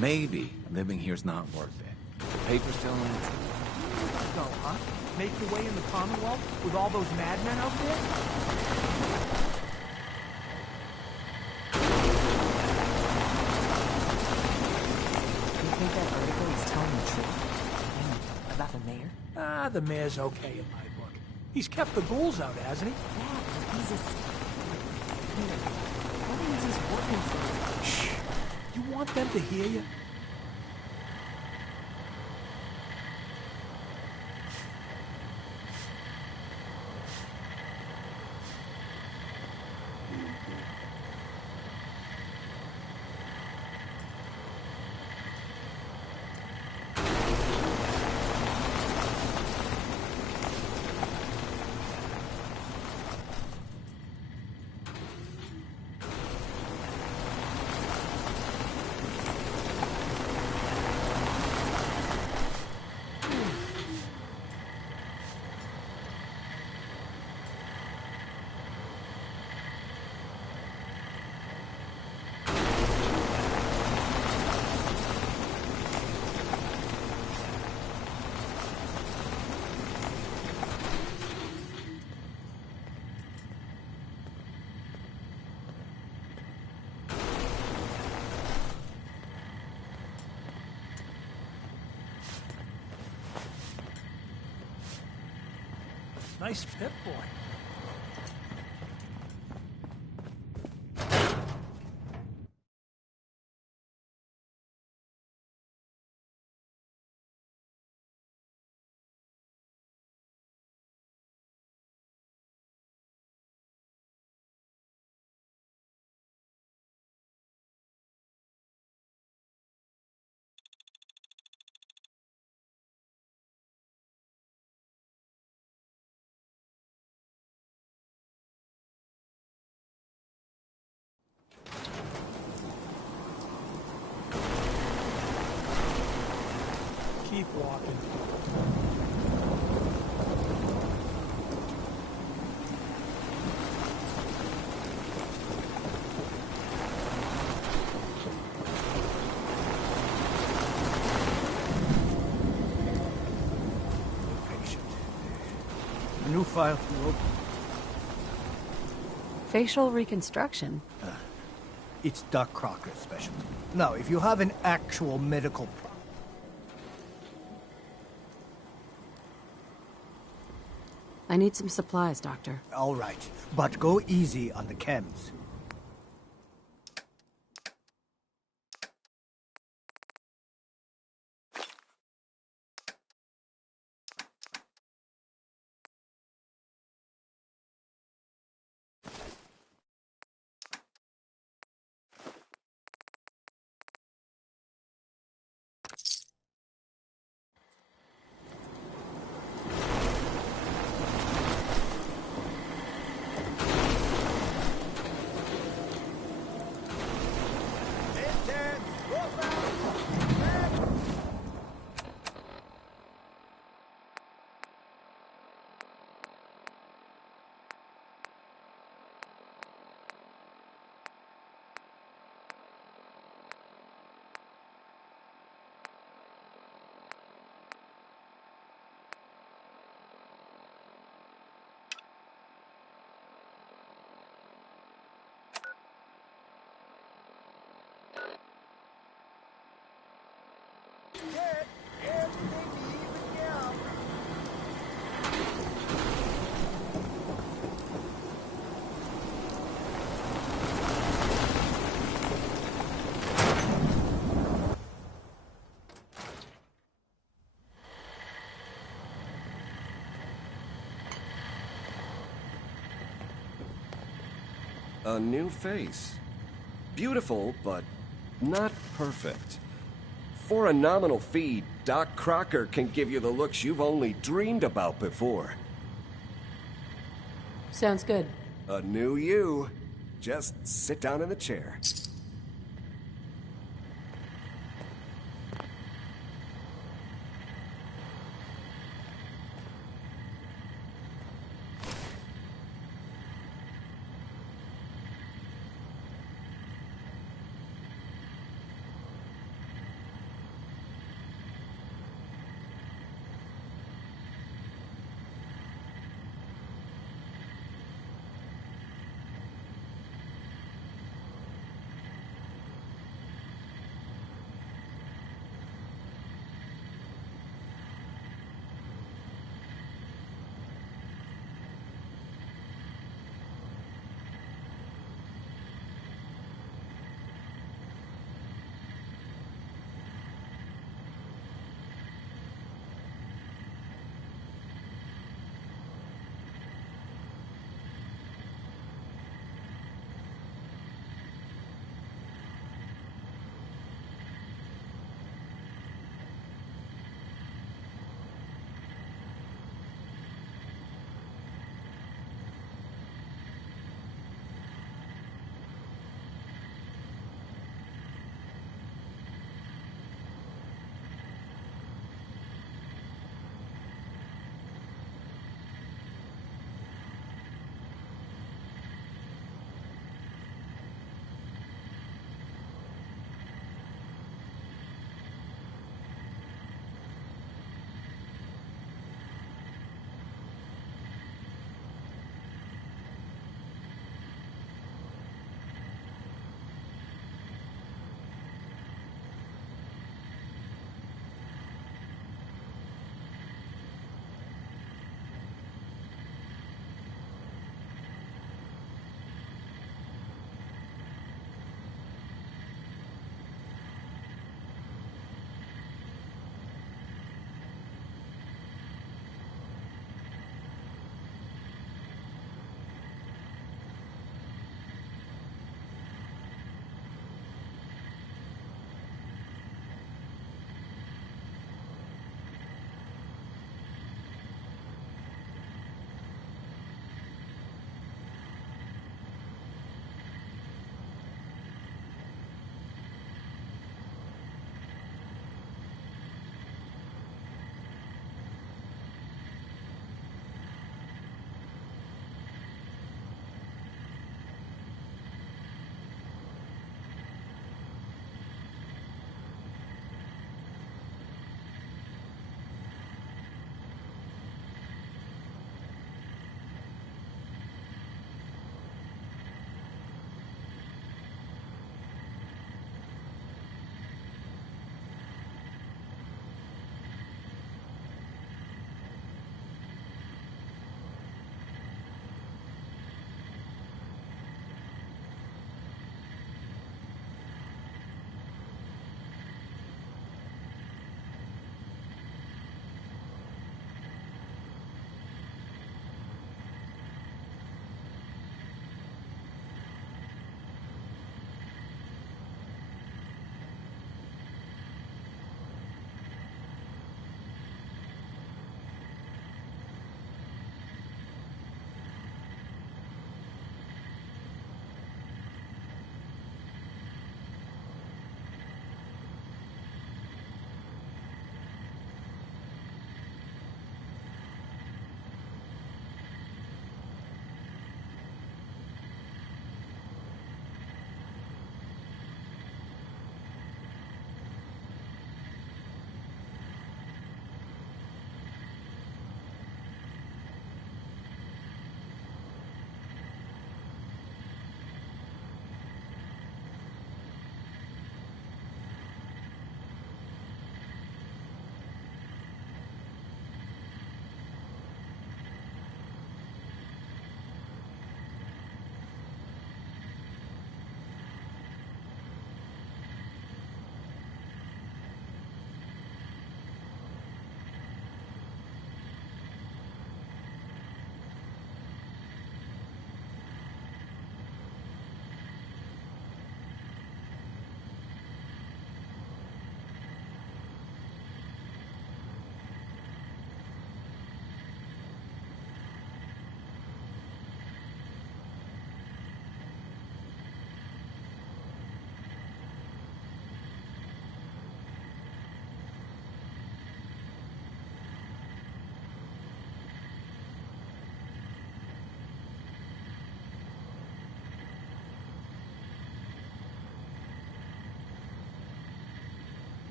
Maybe living here's not worth it. The paper's telling the truth. Go, huh? Make your way in the Commonwealth with all those madmen out there? You think that article is telling the truth? About the mayor? Ah, the mayor's okay in my book. He's kept the ghouls out, hasn't he? Yeah, but he's a... Peter, that means he's working for... Shh. You want them to hear you? Nice pip boy. Keep walking. Patient. A new file to open. Facial reconstruction. It's Doc Crocker's specialty. Now, if you have an actual medical problem, I need some supplies, Doctor. all right, but go easy on the chems. A new face. Beautiful, but not perfect. For a nominal fee, Doc Crocker can give you the looks you've only dreamed about before. Sounds good. A new you. Just sit down in the chair.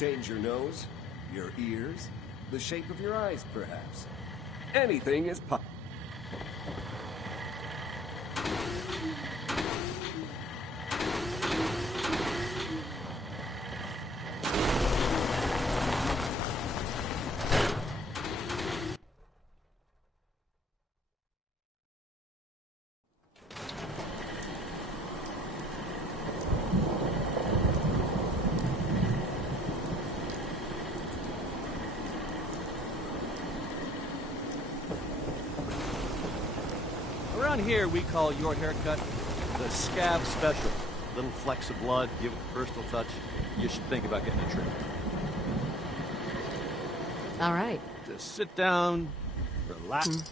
Change your nose, your ears, the shape of your eyes, perhaps. Anything is possible. Around here, we call your haircut the scab special. Little flecks of blood, give it a personal touch. You should think about getting a trim. All right. Just sit down, relax.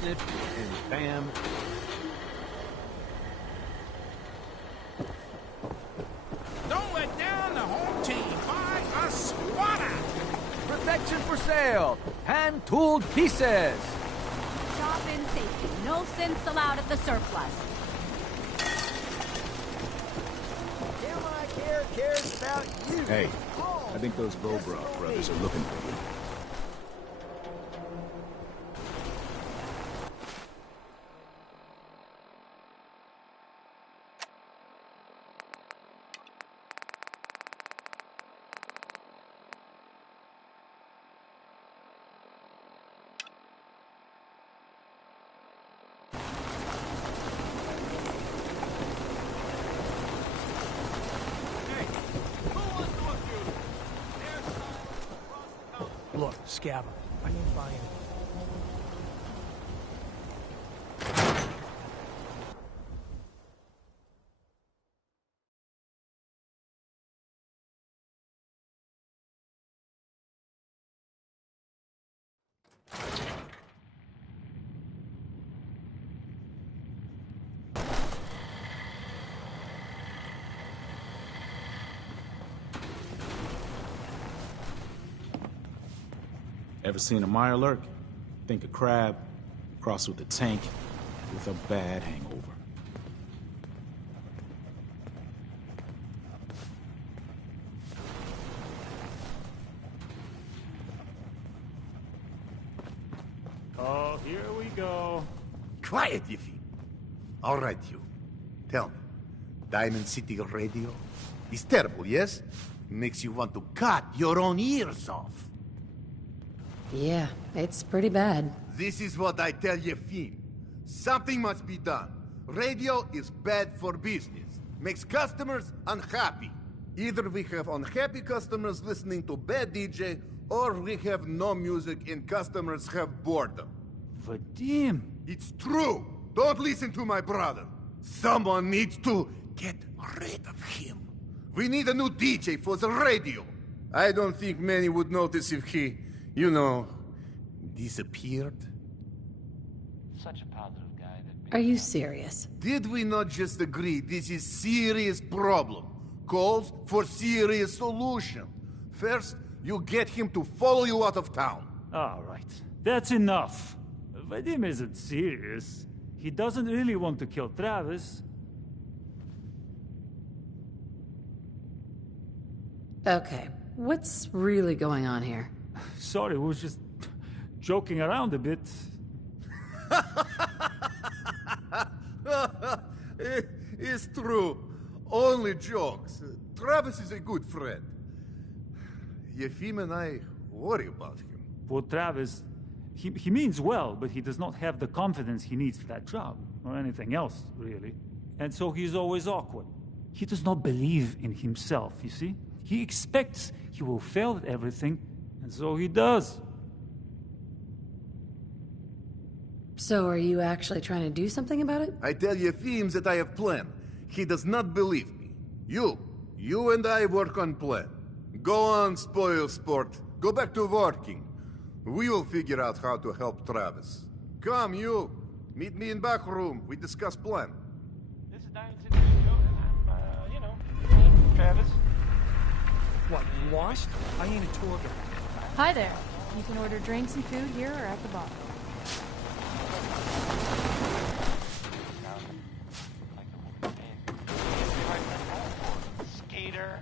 Snip, and bam. Don't let down the home team by a squatter! Protection for sale. Hand-tooled pieces. Shop in safety. No sense allowed at the surplus. Damn, I cares about you. Hey, I think those Bobroff brothers are looking for you. Look, Scabber, I ain't buying it. Ever seen a Mirelurk? Think a crab, crossed with a tank, with a bad hangover. Oh, here we go. Quiet, you feet. All right, you. Tell me, Diamond City Radio is terrible, yes? Makes you want to cut your own ears off. Yeah, it's pretty bad. This is what I tell Yefim. Something must be done. Radio is bad for business. Makes customers unhappy. Either we have unhappy customers listening to bad DJ, or we have no music and customers have boredom. Vadim! It's true! Don't listen to my brother. Someone needs to get rid of him. We need a new DJ for the radio. I don't think many would notice if he, disappeared. Such a positive guy. Are you serious? Did we not just agree this is serious problem? Calls for serious solution. First, you get him to follow you out of town. All right. That's enough. Vadim isn't serious. He doesn't really want to kill Travis. Okay, what's really going on here? Sorry, we was just joking around a bit. It's true. Only jokes. Travis is a good friend. Yefim and I worry about him. For Travis, he means well, but he does not have the confidence he needs for that job, or anything else, really. And so he's always awkward. He does not believe in himself, you see? He expects he will fail at everything, and so he does. So are you actually trying to do something about it? I tell Yefim that I have plan. He does not believe me. You and I work on plan. Go on, spoil sport. Go back to working. We will figure out how to help Travis. Come, you. Meet me in back room. We discuss plan. This is Diamond City Radio, and I'm, Travis. What, you lost? I ain't a tour guide. Hi there. You can order drinks and food here or at the bar. Skater.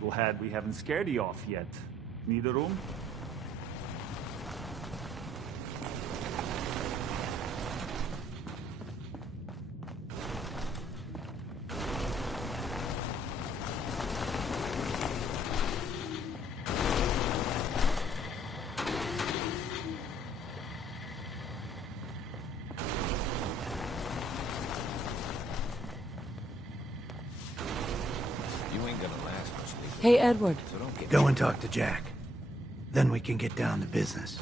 Glad we haven't scared you off yet. Need a room? You ain't gonna last much longer. Hey, Edward. So don't get Go and talk to Jack. Then we can get down to business.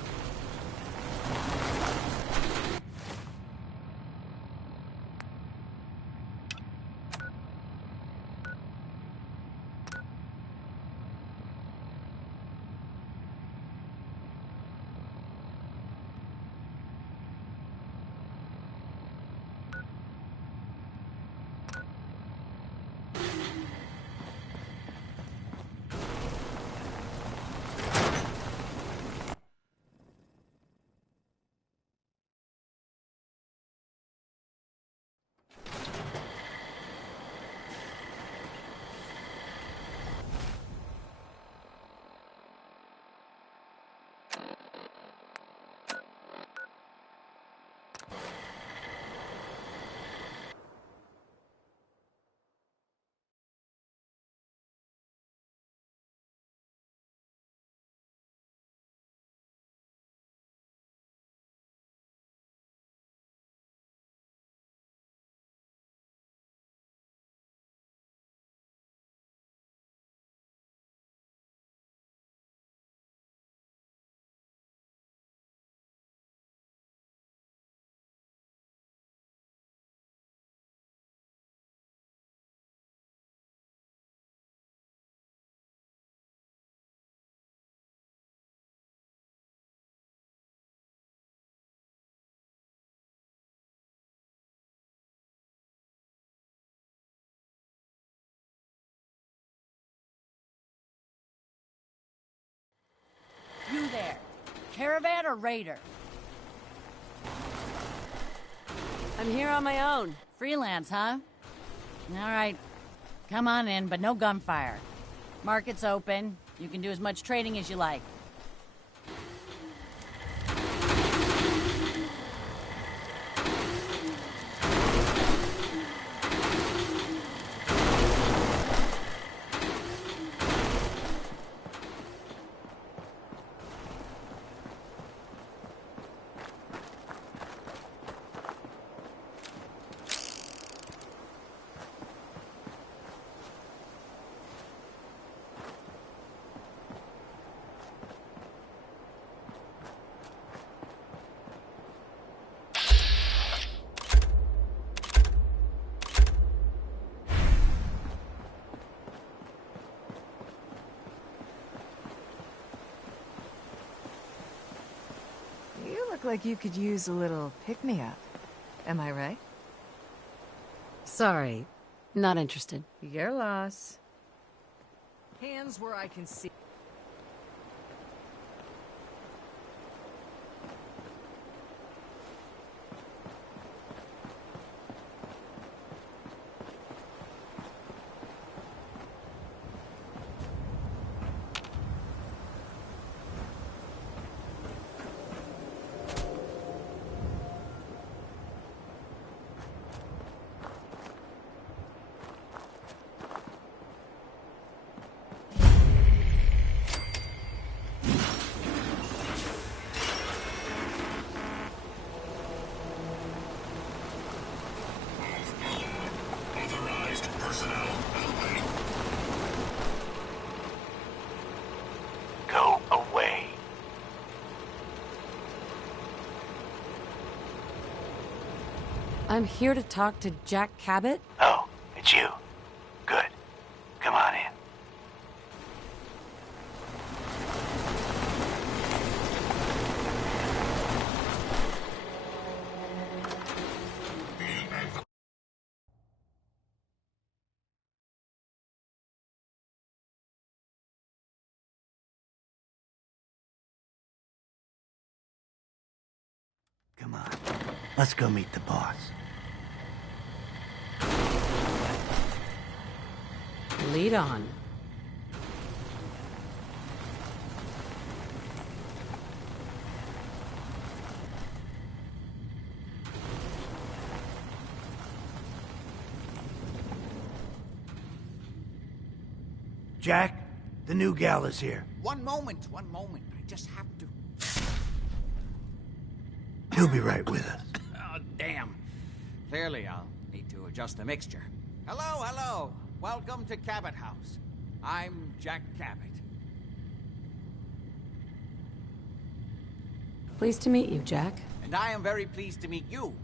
You there. Caravan or Raider? I'm here on my own. Freelance, huh? All right. Come on in, but no gunfire. Market's open. You can do as much trading as you like. You look like you could use a little pick-me-up. Am I right? Sorry, not interested. Your loss. Hands where I can see. I'm here to talk to Jack Cabot. Oh, it's you. Good. Come on in. Come on. Let's go meet the boss. Lead on. Jack, the new gal is here. One moment. I just have to... He'll be right with us. Oh, damn. Clearly, I'll need to adjust the mixture. Hello. Welcome to Cabot House. I'm Jack Cabot. Pleased to meet you, Jack. And I am very pleased to meet you.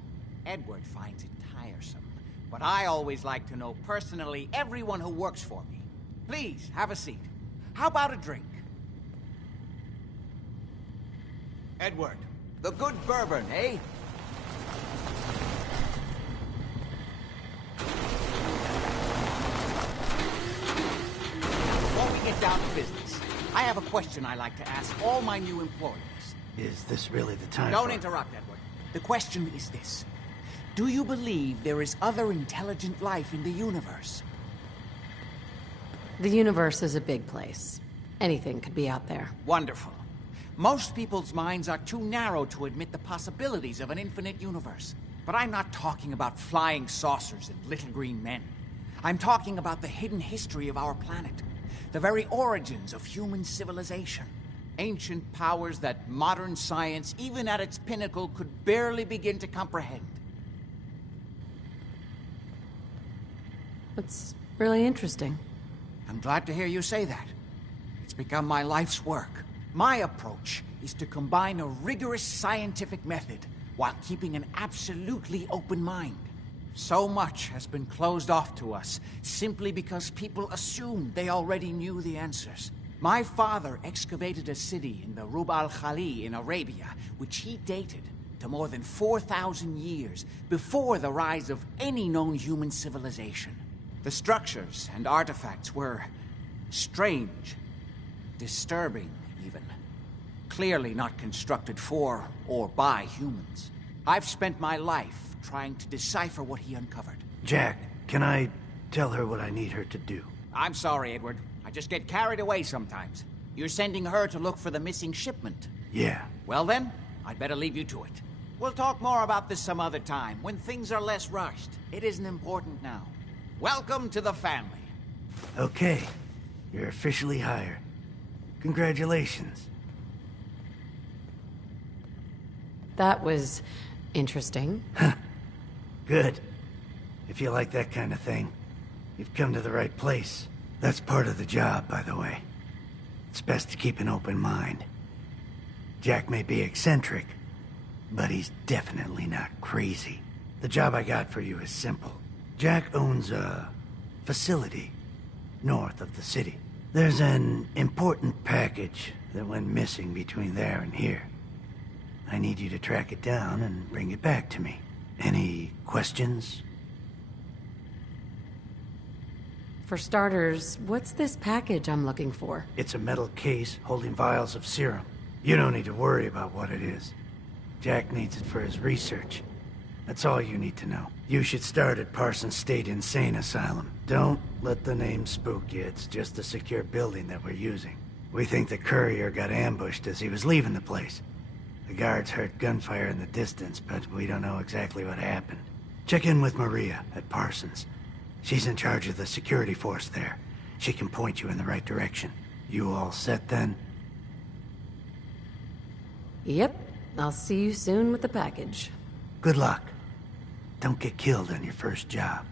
Edward finds it tiresome, but I always like to know personally everyone who works for me. Please, have a seat. How about a drink? Edward, the good bourbon, eh? Before we get down to business, I have a question I like to ask all my new employees. Is this really the time Don't for... interrupt, Edward. The question is this. Do you believe there is other intelligent life in the universe? The universe is a big place. Anything could be out there. Wonderful. Most people's minds are too narrow to admit the possibilities of an infinite universe. But I'm not talking about flying saucers and little green men. I'm talking about the hidden history of our planet. The very origins of human civilization. Ancient powers that modern science, even at its pinnacle, could barely begin to comprehend. That's really interesting. I'm glad to hear you say that. It's become my life's work. My approach is to combine a rigorous scientific method while keeping an absolutely open mind. So much has been closed off to us simply because people assumed they already knew the answers. My father excavated a city in the Rub al-Khali in Arabia, which he dated to more than 4,000 years before the rise of any known human civilization. The structures and artifacts were strange, disturbing even. Clearly not constructed for or by humans. I've spent my life trying to decipher what he uncovered. Jack, can I tell her what I need her to do? I'm sorry, Edward. I just get carried away sometimes. You're sending her to look for the missing shipment. Yeah. Well then, I'd better leave you to it. We'll talk more about this some other time, when things are less rushed. It isn't important now. Welcome to the family. Okay. You're officially hired. Congratulations. That was interesting. Good. If you like that kind of thing, you've come to the right place. That's part of the job, by the way. It's best to keep an open mind. Jack may be eccentric, but he's definitely not crazy. The job I got for you is simple. Jack owns a facility north of the city. There's an important package that went missing between there and here. I need you to track it down and bring it back to me. Any questions? For starters, what's this package I'm looking for? It's a metal case holding vials of serum. You don't need to worry about what it is. Jack needs it for his research. That's all you need to know. You should start at Parsons State Insane Asylum. Don't let the name spook you. It's just a secure building that we're using. We think the courier got ambushed as he was leaving the place. The guards heard gunfire in the distance, but we don't know exactly what happened. Check in with Maria at Parsons. She's in charge of the security force there. She can point you in the right direction. You all set then? Yep. I'll see you soon with the package. Good luck. Don't get killed on your first job.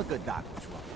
a good doctor's welcome.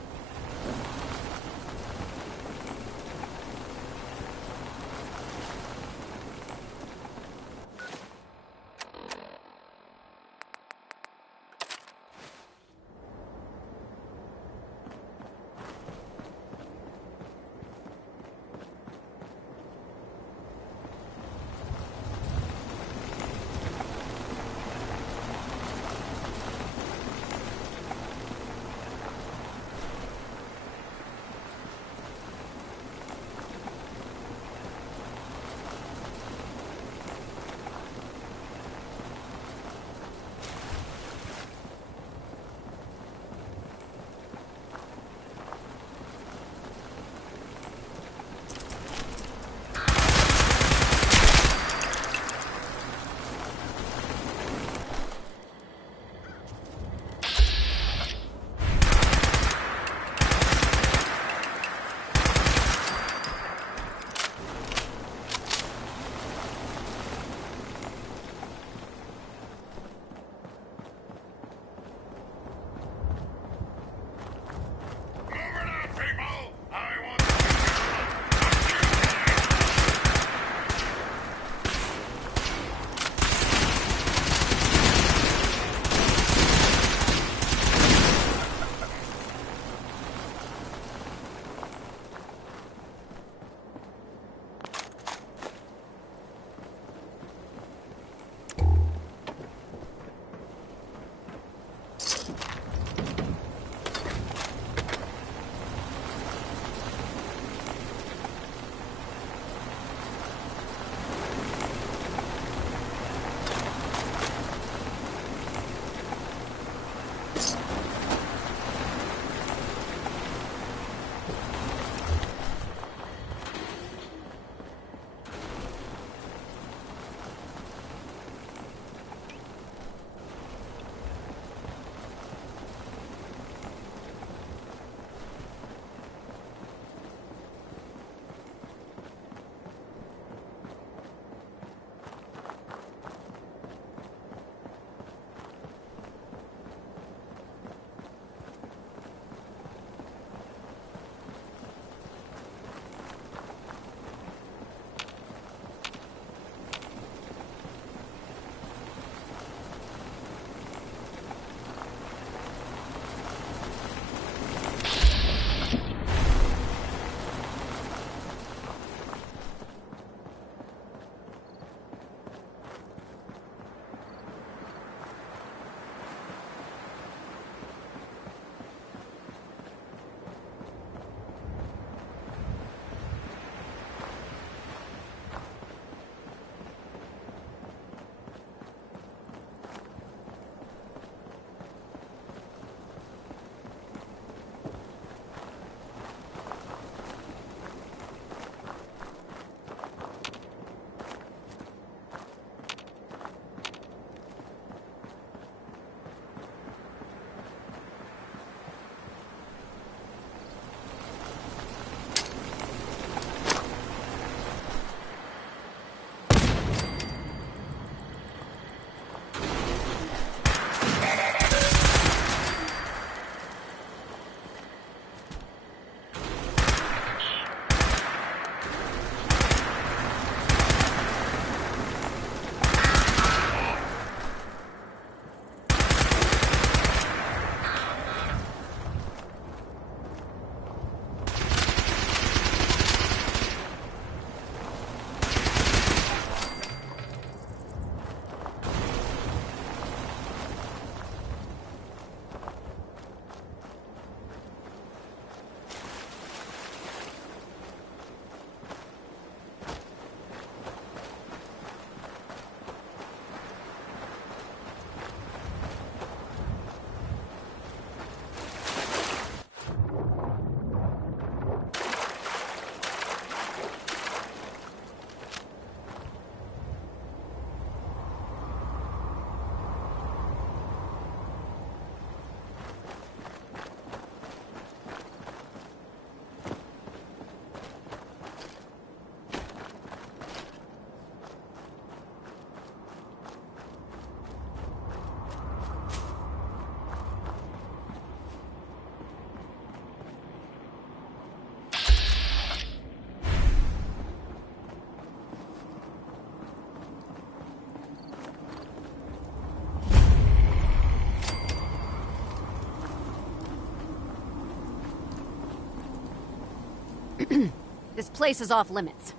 This place is off limits.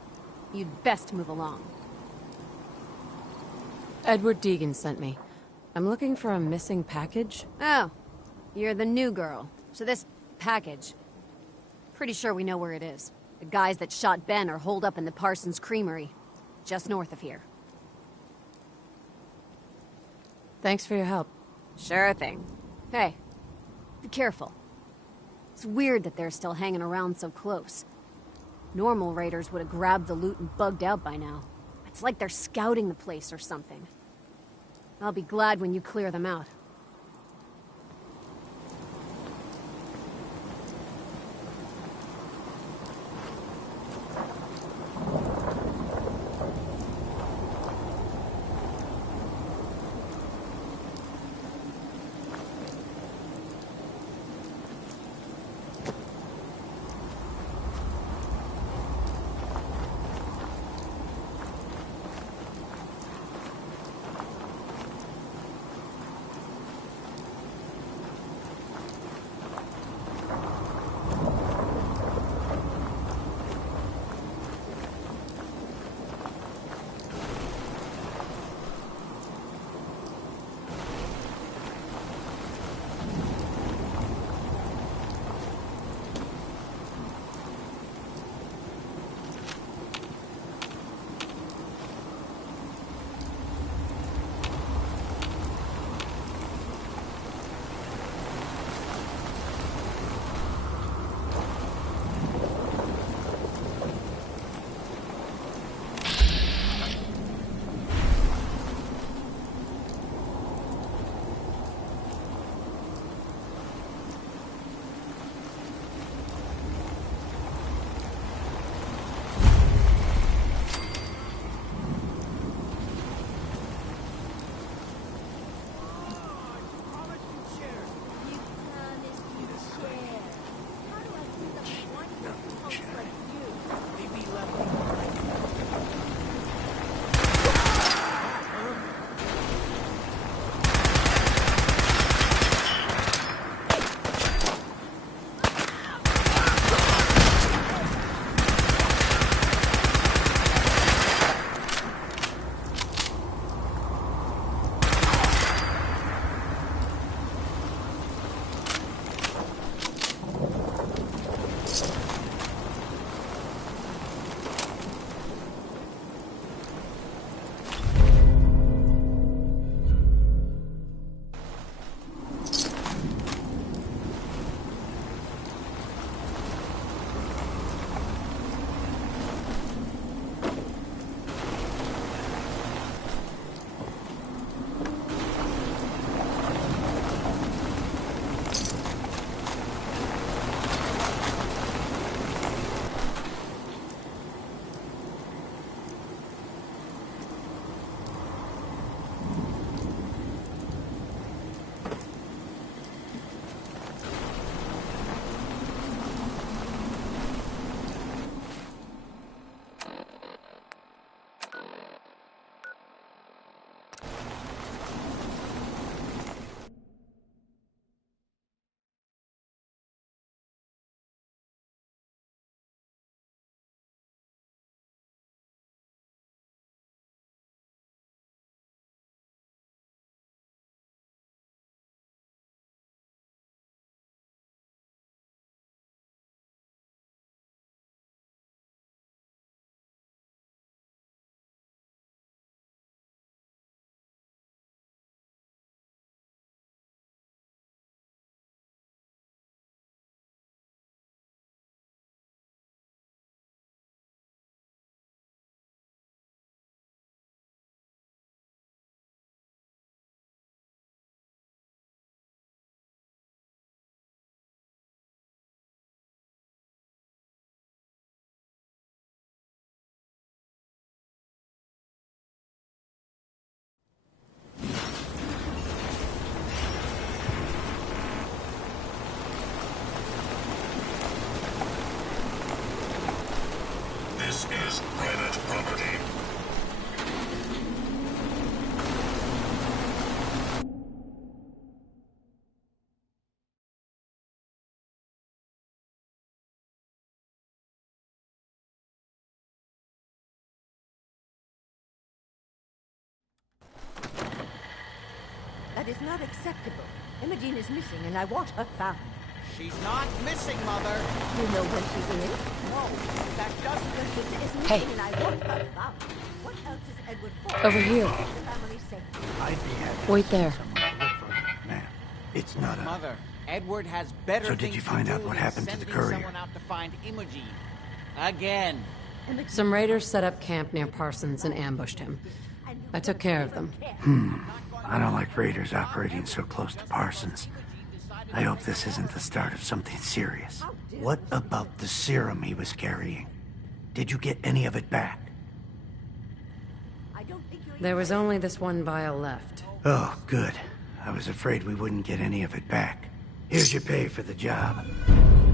You'd best move along. Edward Deegan sent me. I'm looking for a missing package. Oh, you're the new girl. So this package... Pretty sure we know where it is. The guys that shot Ben are holed up in the Parsons Creamery, just north of here. Thanks for your help. Sure thing. Hey, be careful. It's weird that they're still hanging around so close. Normal raiders would have grabbed the loot and bugged out by now. It's like they're scouting the place or something. I'll be glad when you clear them out. That is not acceptable. Imogene is missing, and I want her found. She's not missing, Mother. You know where she is? No, that doesn't... She is missing, Hey. and I want her found. What else is Edward for? Over here. The family's safety. I'd be happy Wait to there. send someone to look for her. Ma'am, it's not a... Mother, Edward has better So did things you find to out do what than happened to the sending courier? someone out to find Imogene. Again. Some raiders set up camp near Parsons and ambushed him. I took care of them. I don't like raiders operating so close to Parsons. I hope this isn't the start of something serious. What about the serum he was carrying? Did you get any of it back? There was only this one vial left. Oh, good. I was afraid we wouldn't get any of it back. Here's your pay for the job.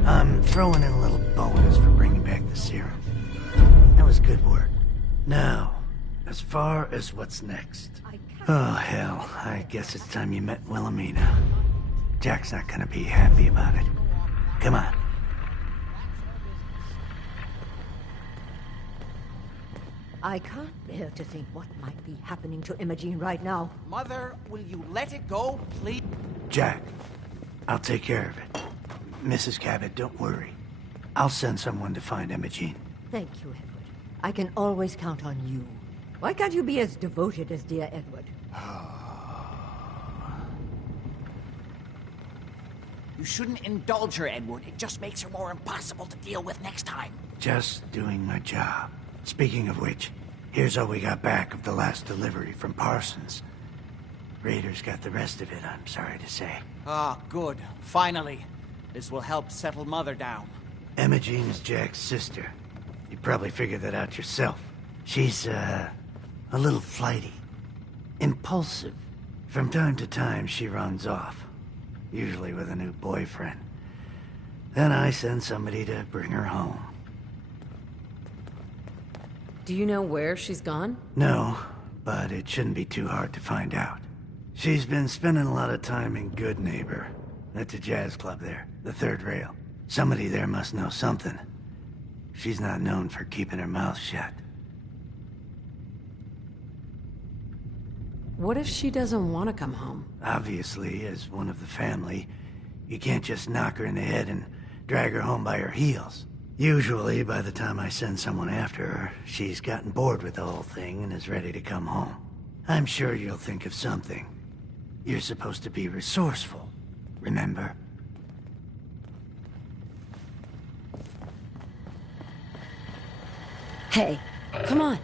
I'm throwing in a little bonus for bringing back the serum. That was good work. Now, as far as what's next. Oh, hell. I guess it's time you met Wilhelmina. Jack's not gonna be happy about it. Come on. I can't bear to think what might be happening to Imogene right now. Mother, will you let it go, please? Jack, I'll take care of it. Mrs. Cabot, don't worry. I'll send someone to find Imogene. Thank you, Edward. I can always count on you. Why can't you be as devoted as dear Edward? You shouldn't indulge her, Edward. It just makes her more impossible to deal with next time. Just doing my job. Speaking of which, here's all we got back of the last delivery from Parsons. Raiders got the rest of it, I'm sorry to say. Ah, good. Finally. This will help settle Mother down. Imogene is Jack's sister. You probably figured that out yourself. She's, a little flighty. Impulsive. From time to time, she runs off. Usually with a new boyfriend. Then I send somebody to bring her home. Do you know where she's gone? No, but it shouldn't be too hard to find out. She's been spending a lot of time in Good Neighbor. That's a jazz club there, the third rail. Somebody there must know something. She's not known for keeping her mouth shut. What if she doesn't want to come home? Obviously, as one of the family, you can't just knock her in the head and drag her home by her heels. Usually, by the time I send someone after her, she's gotten bored with the whole thing and is ready to come home. I'm sure you'll think of something. You're supposed to be resourceful, remember? Hey, come on.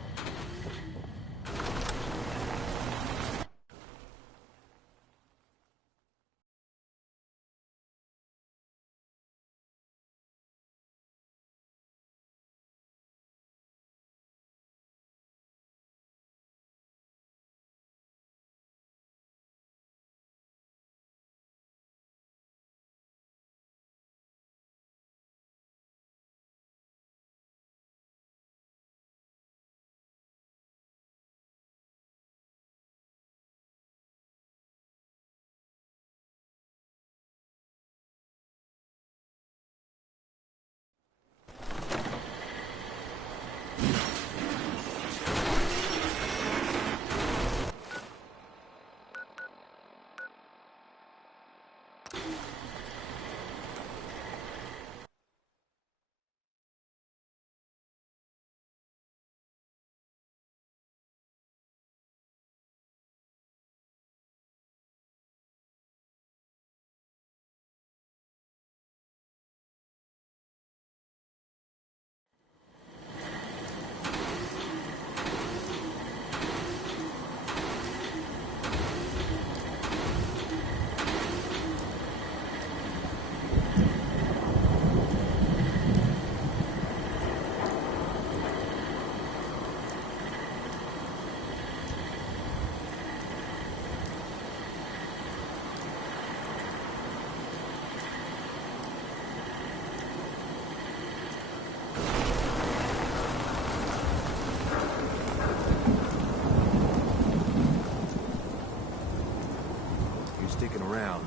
Sticking around,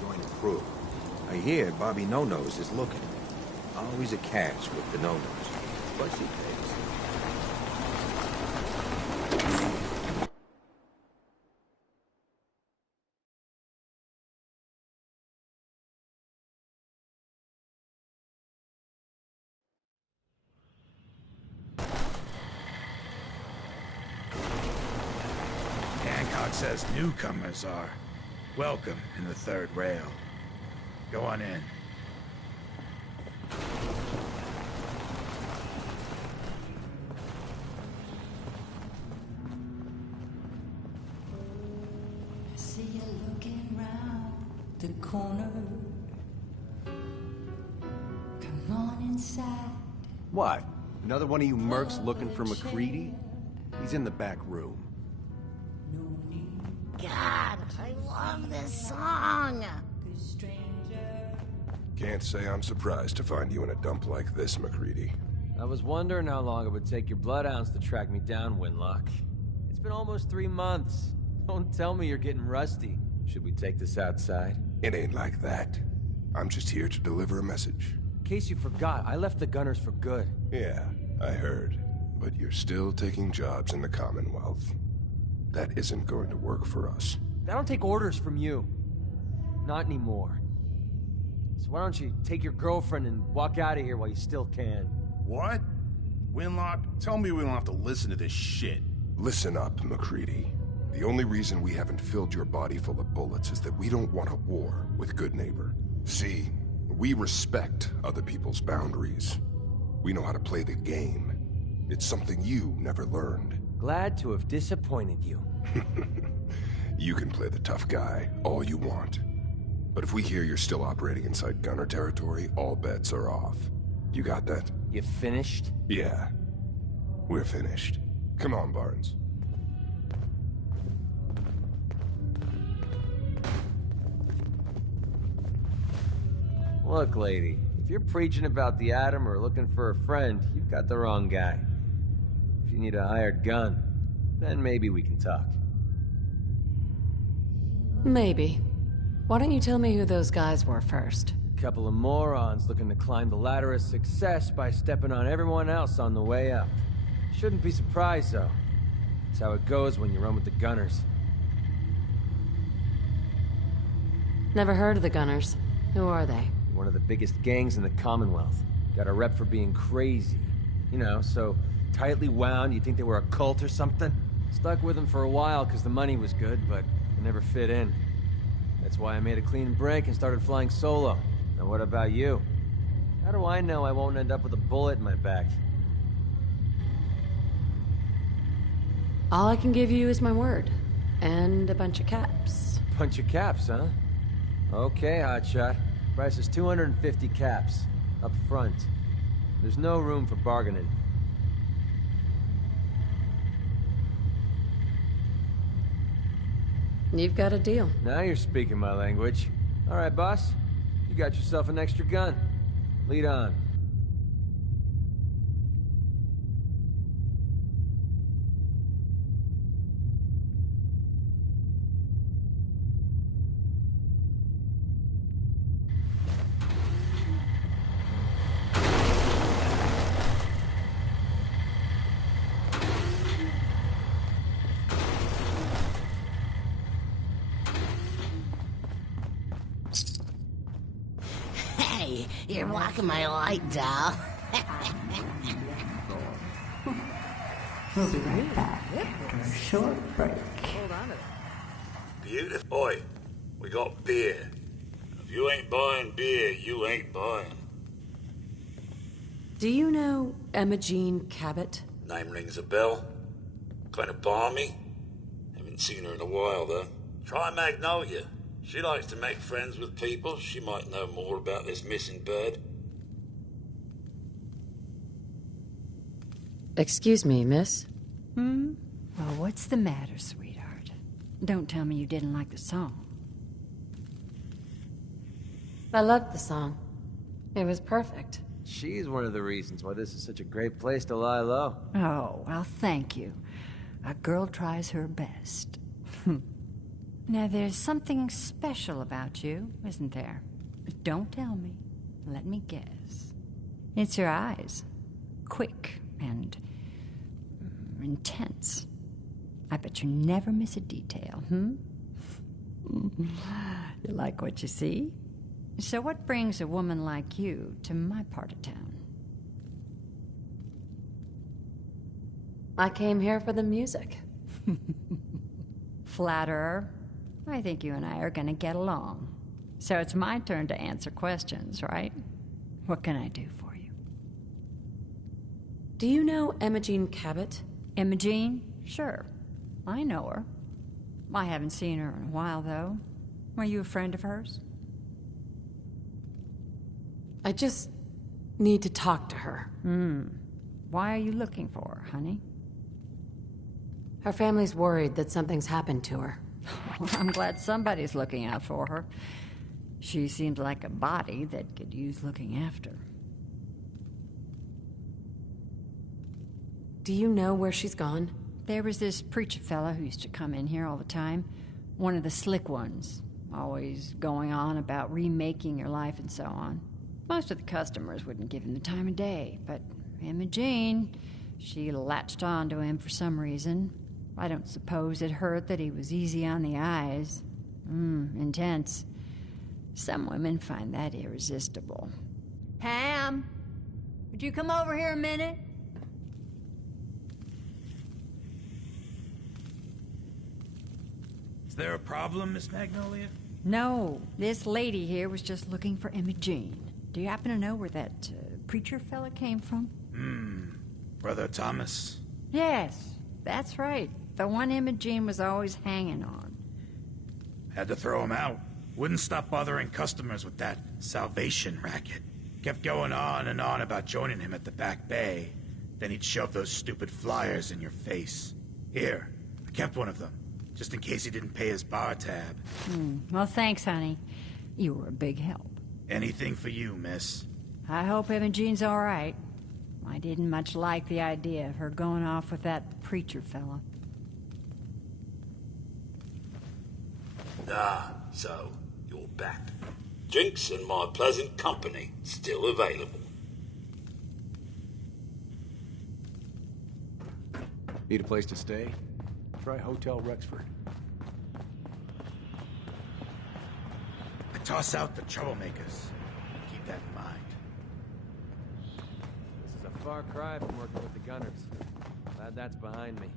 join the crew. I hear Bobby No-Nose is looking. Always a catch with the No-Nose, but she pays. Everyone says newcomers are welcome in the third rail. Go on in. I see you looking round the corner. Come on inside. What? Another one of you mercs looking for MacReady? He's in the back room. God, I love this song. Can't say I'm surprised to find you in a dump like this, MacReady. I was wondering how long it would take your bloodhounds to track me down, Winlock. It's been almost 3 months. Don't tell me you're getting rusty. Should we take this outside? It ain't like that. I'm just here to deliver a message. In case you forgot, I left the Gunners for good. Yeah, I heard. But you're still taking jobs in the Commonwealth. That isn't going to work for us. I don't take orders from you. Not anymore. So why don't you take your girlfriend and walk out of here while you still can? What? Winlock, tell me we don't have to listen to this shit. Listen up, MacReady. The only reason we haven't filled your body full of bullets is that we don't want a war with Good Neighbor. See, we respect other people's boundaries. We know how to play the game. It's something you never learned. Glad to have disappointed you. You can play the tough guy all you want. But if we hear you're still operating inside Gunner territory, all bets are off. You got that? You finished? Yeah. We're finished. Come on, Barnes. Look, lady, if you're preaching about the atom or looking for a friend, you've got the wrong guy. If you need a hired gun, then maybe we can talk. Maybe. Why don't you tell me who those guys were first? Couple of morons looking to climb the ladder of success by stepping on everyone else on the way up. Shouldn't be surprised, though. It's how it goes when you run with the Gunners. Never heard of the Gunners. Who are they? One of the biggest gangs in the Commonwealth. Got a rep for being crazy. You know, so tightly wound you'd think they were a cult or something. Stuck with them for a while because the money was good, but they never fit in. That's why I made a clean break and started flying solo. Now what about you? How do I know I won't end up with a bullet in my back? All I can give you is my word. And a bunch of caps. Bunch of caps, huh? Okay, hotshot. Price is 250 caps. Up front. There's no room for bargaining. You've got a deal. Now you're speaking my language. All right, boss. You got yourself an extra gun. Lead on. Hey, you're blocking my light, doll. We'll be right back after a short break. Beautiful. Boy, we got beer. If you ain't buying beer, you ain't buying. Do you know Emma Jean Cabot? Name rings a bell. Kind of balmy. Haven't seen her in a while, though. Try Magnolia. She likes to make friends with people. She might know more about this missing bird. Excuse me, miss? Well, what's the matter, sweetheart? Don't tell me you didn't like the song. I loved the song. It was perfect. She's one of the reasons why this is such a great place to lie low. Oh, well, thank you. A girl tries her best. Now, there's something special about you, isn't there? Don't tell me. Let me guess. It's your eyes. Quick and intense. I bet you never miss a detail, You like what you see? So what brings a woman like you to my part of town? I came here for the music. Flatterer, I think you and I are gonna get along. So it's my turn to answer questions, right? What can I do for you? Do you know Imogene Cabot? Imogene? Sure. I know her. I haven't seen her in a while, though. Are you a friend of hers? I just need to talk to her. Why are you looking for her, honey? Her family's worried that something's happened to her. Well, I'm glad somebody's looking out for her. She seems like a body that could use looking after. Do you know where she's gone? There was this preacher fella who used to come in here all the time. One of the slick ones. Always going on about remaking your life and so on. Most of the customers wouldn't give him the time of day, but Imogene, she latched on to him for some reason. I don't suppose it hurt that he was easy on the eyes. Intense. Some women find that irresistible. Pam, would you come over here a minute? Is there a problem, Miss Magnolia? No, this lady here was just looking for Imogene. Do you happen to know where that preacher fella came from? Brother Thomas? Yes, that's right. The one Imogene was always hanging on. Had to throw him out. Wouldn't stop bothering customers with that salvation racket. Kept going on and on about joining him at the back bay. Then he'd shove those stupid flyers in your face. Here, I kept one of them, just in case he didn't pay his bar tab. Well, thanks, honey. You were a big help. Anything for you, miss. I hope Imogene's all right. I didn't much like the idea of her going off with that preacher fella. So, you're back. Drinks and my pleasant company still available. Need a place to stay? Try Hotel Rexford. I toss out the troublemakers. Keep that in mind. This is a far cry from working with the Gunners. Glad that's behind me.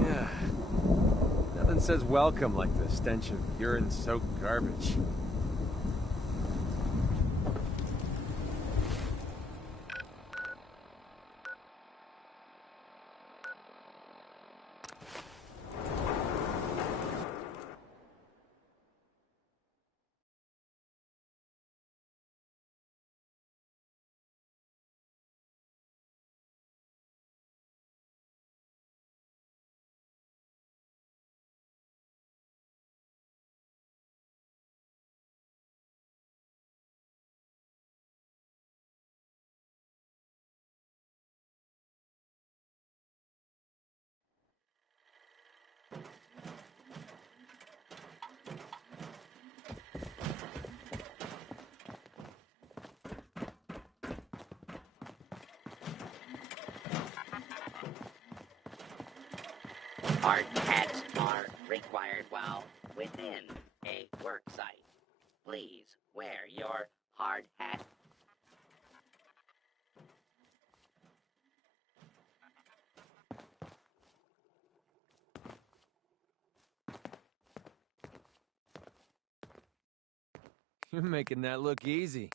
Yeah. Nothing says welcome like the stench of urine-soaked garbage. Hard hats are required while within a work site. Please wear your hard hat. You're making that look easy.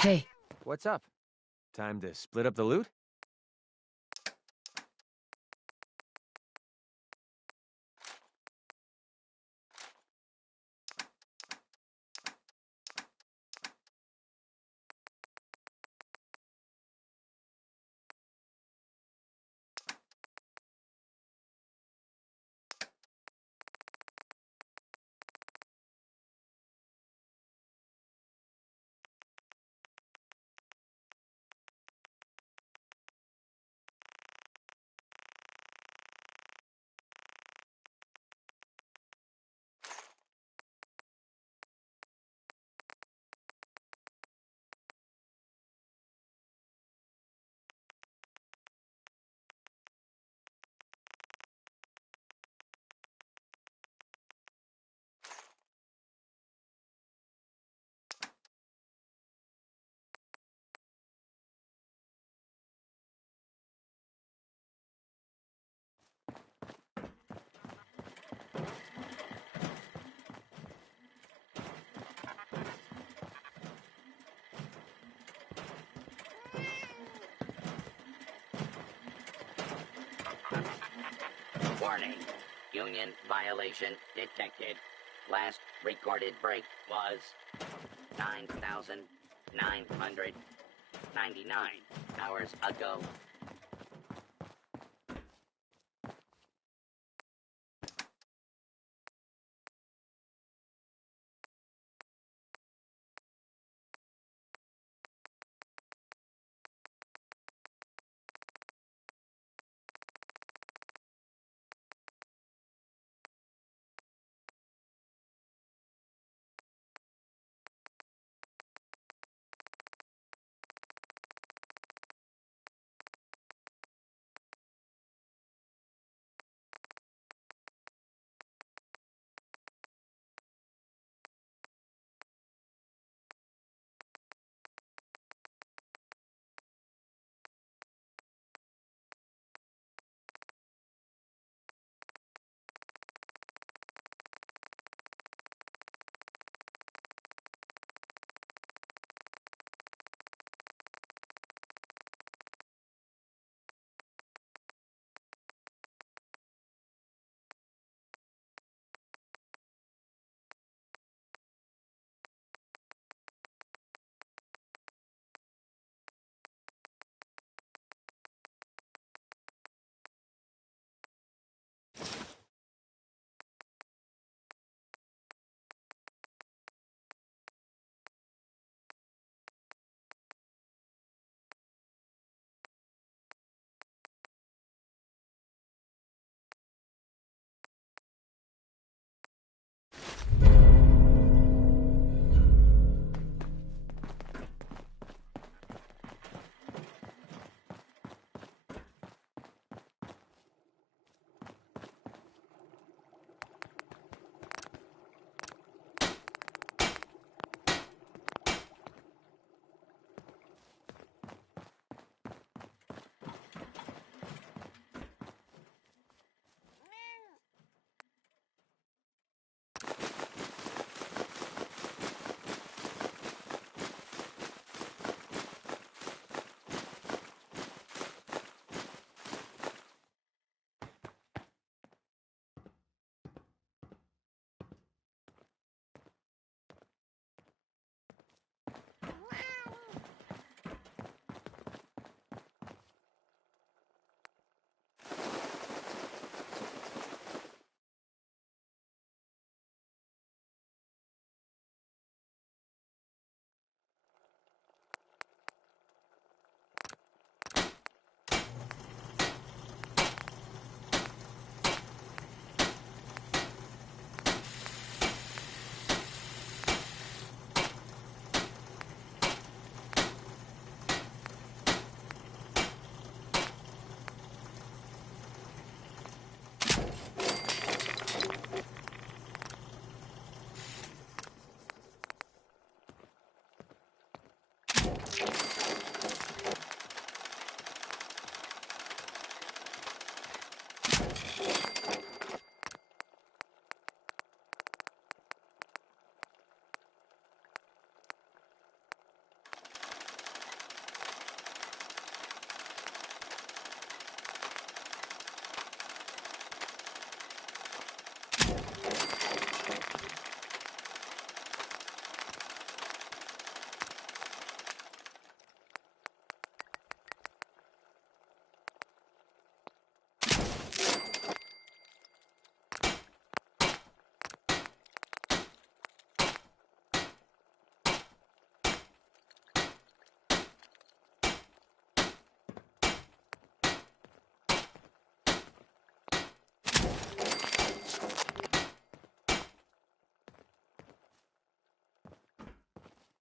Hey. What's up? Time to split up the loot? Warning. Union violation detected. Last recorded break was 9,999 hours ago.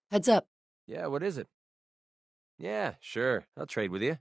Heads up. Yeah, what is it? Yeah, sure. I'll trade with you.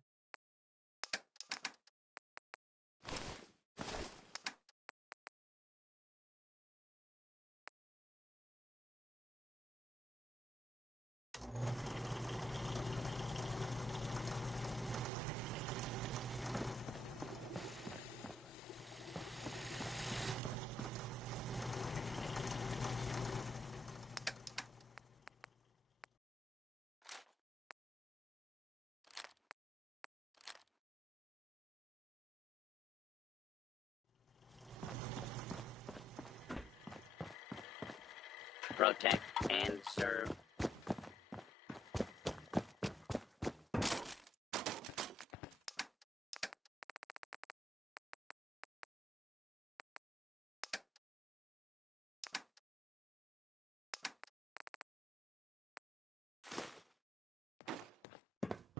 Protect and serve.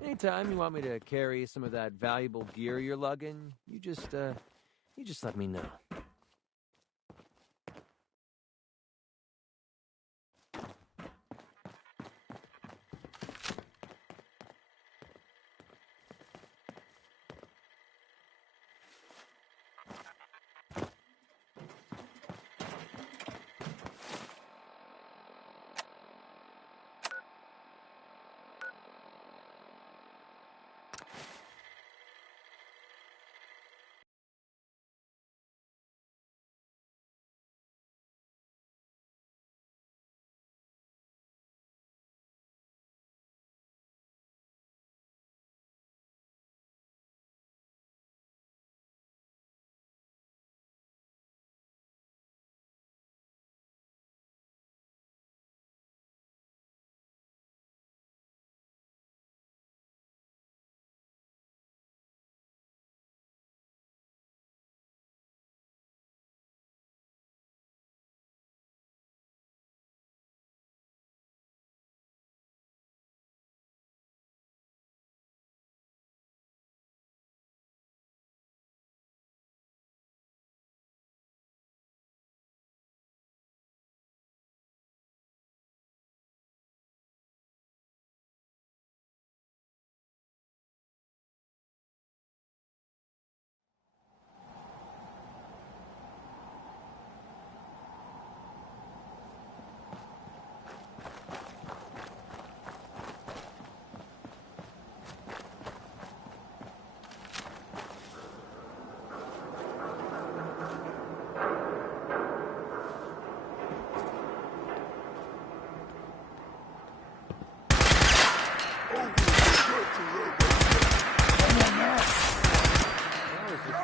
Anytime you want me to carry some of that valuable gear you're lugging, you just let me know.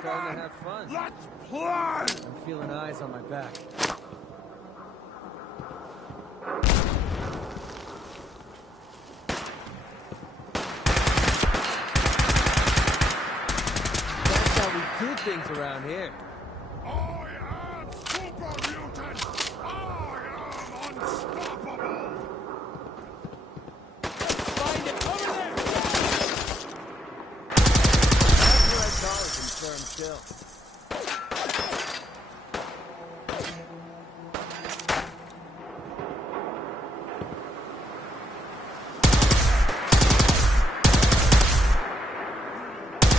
Starting to have fun. Let's play! I'm feeling eyes on my back. That's how we do things around here. I am super mutant! I am unstoppable! Find it! Over there! That's what I call a confirmed kill.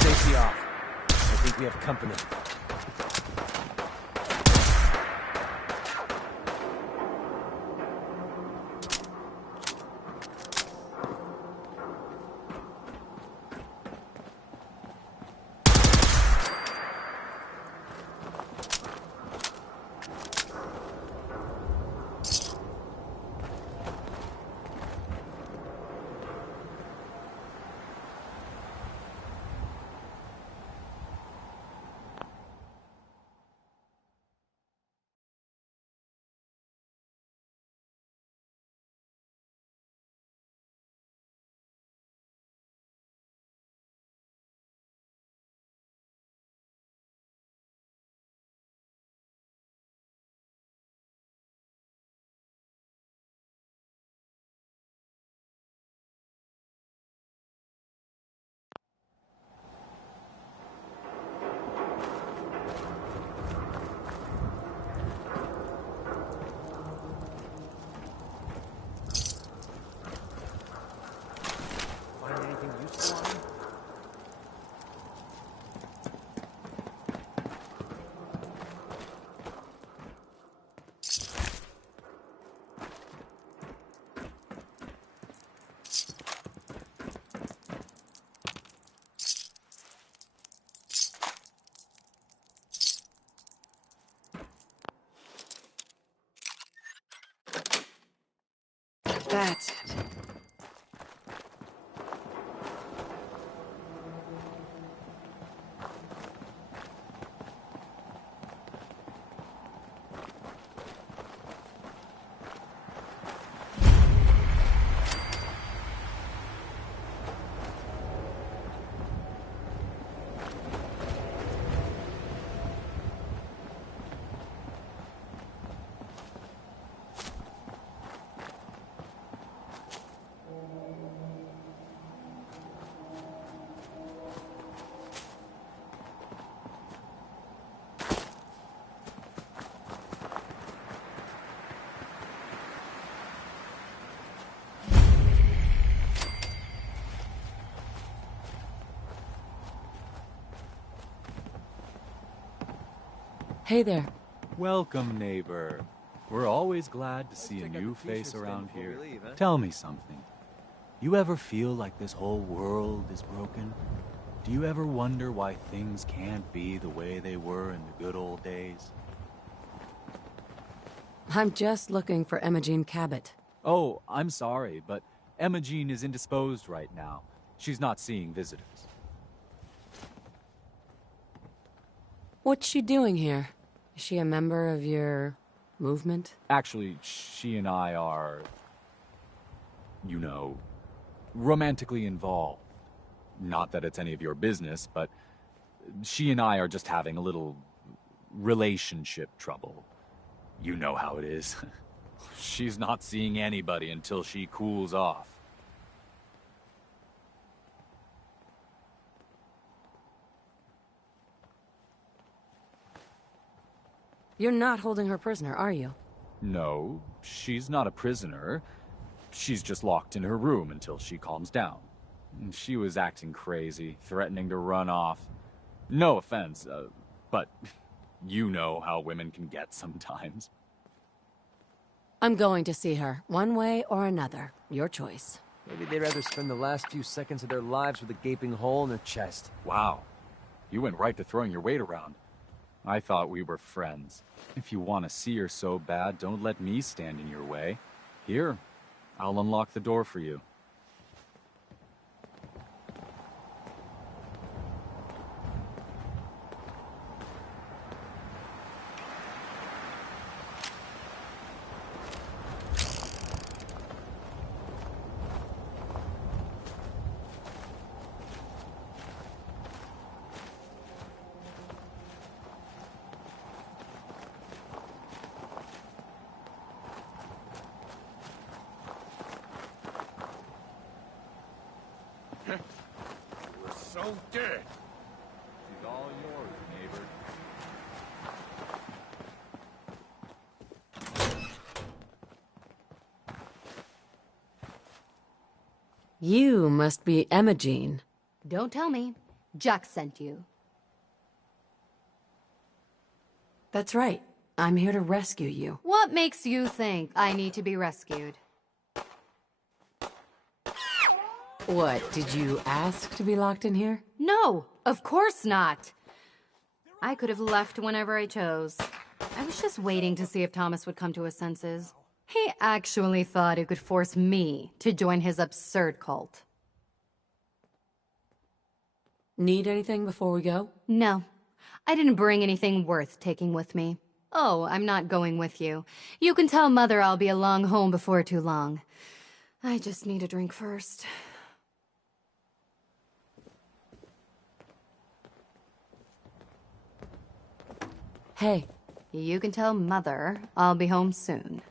Safety off. I think we have company. Hey there. Welcome, neighbor. We're always glad to see a new face around here. Tell me something. You ever feel like this whole world is broken? Do you ever wonder why things can't be the way they were in the good old days? I'm just looking for Emma Jean Cabot. Oh, I'm sorry, but Emma Jean is indisposed right now. She's not seeing visitors. What's she doing here? Is she a member of your movement? Actually, she and I are, you know, romantically involved. Not that it's any of your business, but she and I are just having a little relationship trouble. You know how it is. She's not seeing anybody until she cools off. You're not holding her prisoner, are you? No, she's not a prisoner. She's just locked in her room until she calms down. She was acting crazy, threatening to run off. No offense, but you know how women can get sometimes. I'm going to see her, one way or another. Your choice. Maybe they'd rather spend the last few seconds of their lives with a gaping hole in their chest. Wow. You went right to throwing your weight around. I thought we were friends. If you want to see her so bad, don't let me stand in your way. Here, I'll unlock the door for you. So dead. She's all yours, neighbor. You must be Emma Jean. Don't tell me. Jack sent you. That's right. I'm here to rescue you. What makes you think I need to be rescued? What, did you ask to be locked in here? No, of course not. I could have left whenever I chose. I was just waiting to see if Thomas would come to his senses. He actually thought he could force me to join his absurd cult. Need anything before we go? No. I didn't bring anything worth taking with me. Oh, I'm not going with you. You can tell Mother I'll be along home before too long. I just need a drink first. Hey. You can tell Mother I'll be home soon.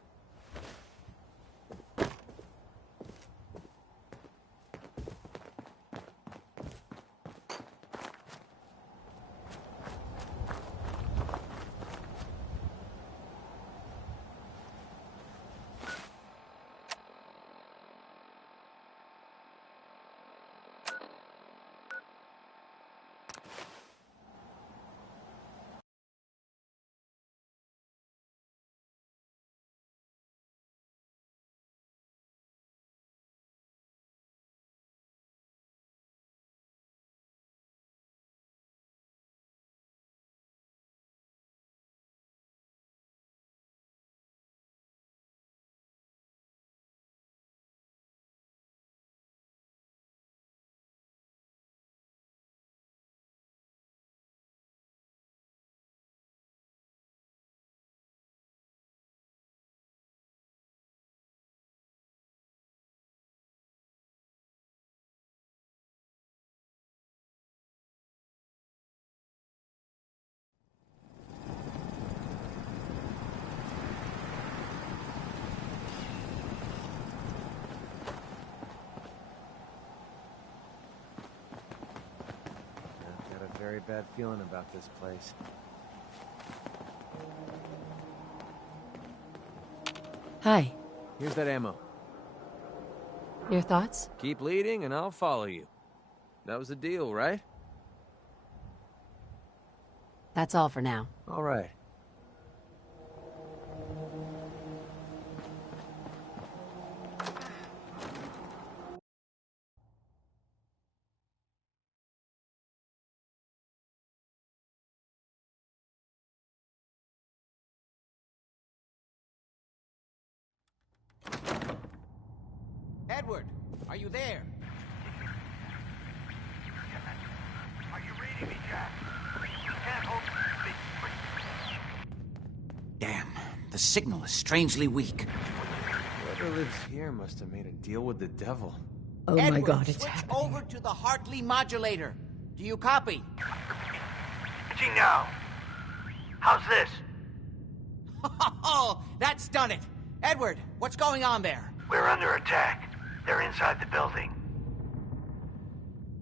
Very bad feeling about this place. Hi. Here's that ammo. Your thoughts? Keep leading and I'll follow you. That was the deal, right? That's all for now. All right. Edward, are you there? Are you reading me, Jack? You can't hold me. Damn, the signal is strangely weak. Whoever lives here must have made a deal with the devil. Oh Edward, my God, it's switch happening. over to the Hartley modulator. Do you copy? Switching now. How's this? Oh, that's done it. Edward, what's going on there? We're under attack. They're inside the building.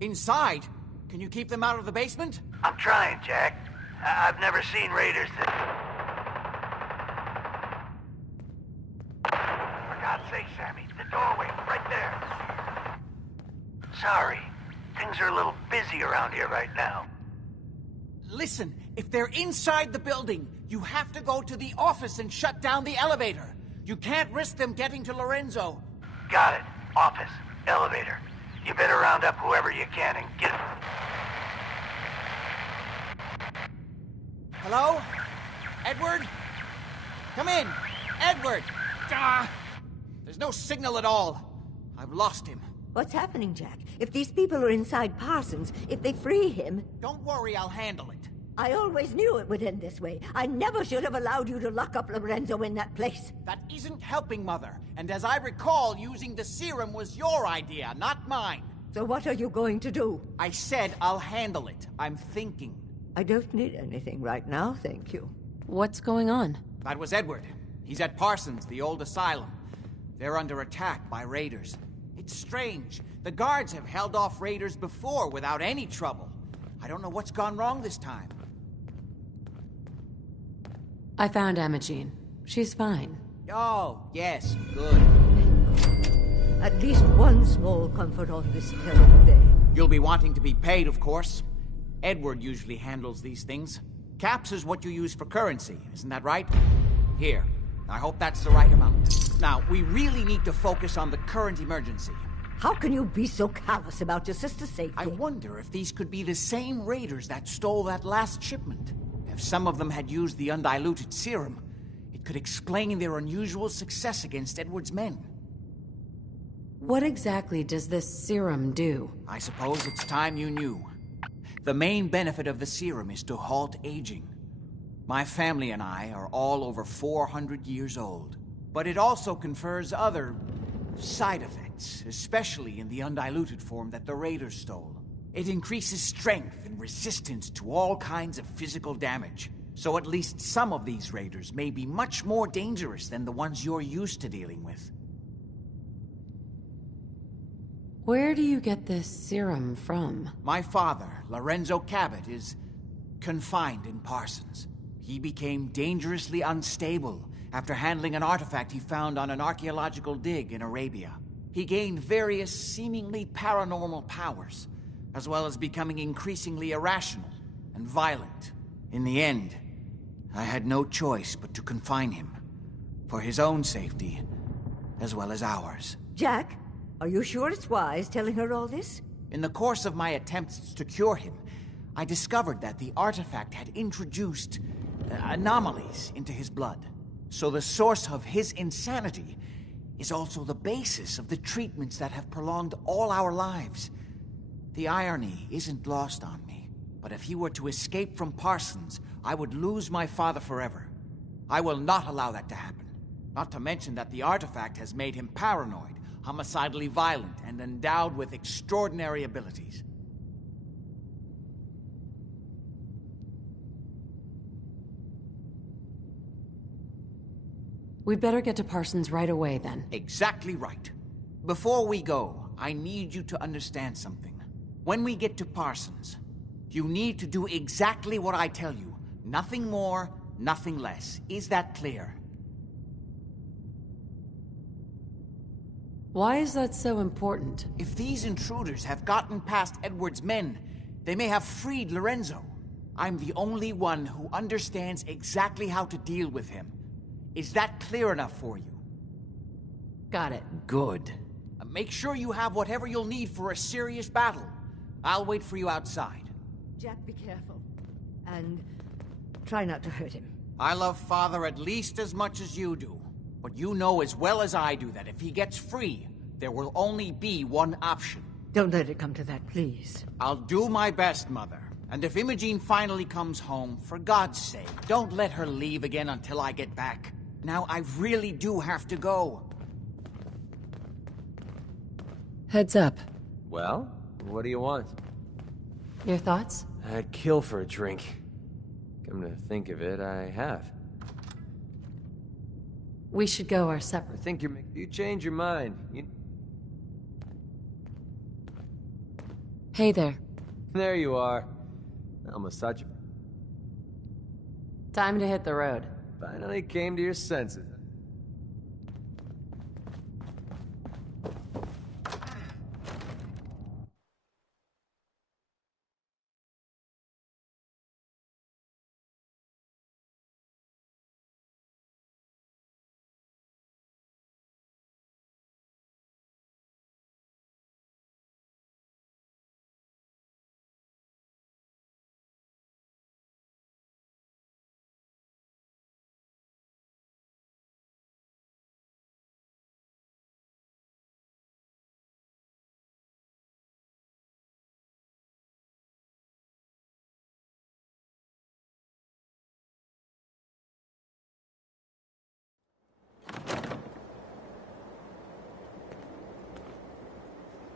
Inside? Can you keep them out of the basement? I'm trying, Jack. I've never seen raiders that... For God's sake, Sammy, the doorway, right there. Sorry. Things are a little busy around here right now. Listen, if they're inside the building, you have to go to the office and shut down the elevator. You can't risk them getting to Lorenzo. Got it. Office. Elevator. You better round up whoever you can and get... Hello? Edward? Come in. Edward! There's no signal at all. I've lost him. What's happening, Jack? If these people are inside Parsons, if they free him... Don't worry, I'll handle it. I always knew it would end this way. I never should have allowed you to lock up Lorenzo in that place. That isn't helping, Mother. And as I recall, using the serum was your idea, not mine. So what are you going to do? I said I'll handle it. I'm thinking. I don't need anything right now, thank you. What's going on? That was Edward. He's at Parsons, the old asylum. They're under attack by raiders. It's strange. The guards have held off raiders before without any trouble. I don't know what's gone wrong this time. I found Imogene. She's fine. Oh, yes, good. At least one small comfort on this terrible day. You'll be wanting to be paid, of course. Edward usually handles these things. Caps is what you use for currency, isn't that right? Here. I hope that's the right amount. Now, we really need to focus on the current emergency. How can you be so callous about your sister's safety? I wonder if these could be the same raiders that stole that last shipment. If some of them had used the undiluted serum, it could explain their unusual success against Edward's men. What exactly does this serum do? I suppose it's time you knew. The main benefit of the serum is to halt aging. My family and I are all over 400 years old. But it also confers other side effects, especially in the undiluted form that the raiders stole. It increases strength and resistance to all kinds of physical damage. So at least some of these raiders may be much more dangerous than the ones you're used to dealing with. Where do you get this serum from? My father, Lorenzo Cabot, is confined in Parsons. He became dangerously unstable after handling an artifact he found on an archaeological dig in Arabia. He gained various seemingly paranormal powers, as well as becoming increasingly irrational and violent. In the end, I had no choice but to confine him, for his own safety, as well as ours. Jack, are you sure it's wise telling her all this? In the course of my attempts to cure him, I discovered that the artifact had introduced anomalies into his blood. So the source of his insanity is also the basis of the treatments that have prolonged all our lives. The irony isn't lost on me, but if he were to escape from Parsons, I would lose my father forever. I will not allow that to happen. Not to mention that the artifact has made him paranoid, homicidally violent, and endowed with extraordinary abilities. We'd better get to Parsons right away, then. Exactly right. Before we go, I need you to understand something. When we get to Parsons, you need to do exactly what I tell you. Nothing more, nothing less. Is that clear? Why is that so important? If these intruders have gotten past Edward's men, they may have freed Lorenzo. I'm the only one who understands exactly how to deal with him. Is that clear enough for you? Got it. Good. Make sure you have whatever you'll need for a serious battle. I'll wait for you outside. Jack, be careful. And try not to hurt him. I love Father at least as much as you do. But you know as well as I do that if he gets free, There will only be one option. Don't let it come to that, please. I'll do my best, Mother. And if Imogene finally comes home, for God's sake, don't let her leave again until I get back. Now, I really do have to go. Heads up. Well, what do you want? Your thoughts? I'd kill for a drink. Come to think of it, I have. We should go our I separate. think you change your mind. Hey there. There you are. Almost such a... Time to hit the road. Finally came to your senses.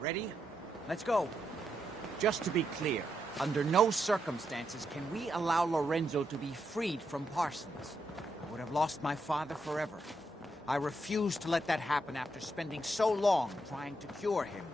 Ready? Let's go. Just to be clear, under no circumstances can we allow Lorenzo to be freed from Parsons. I would have lost my father forever. I refuse to let that happen after spending so long trying to cure him.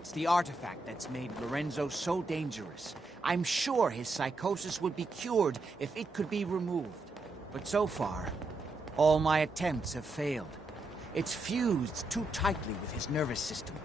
It's the artifact that's made Lorenzo so dangerous. I'm sure his psychosis would be cured if it could be removed. But so far, all my attempts have failed. It's fused too tightly with his nervous system.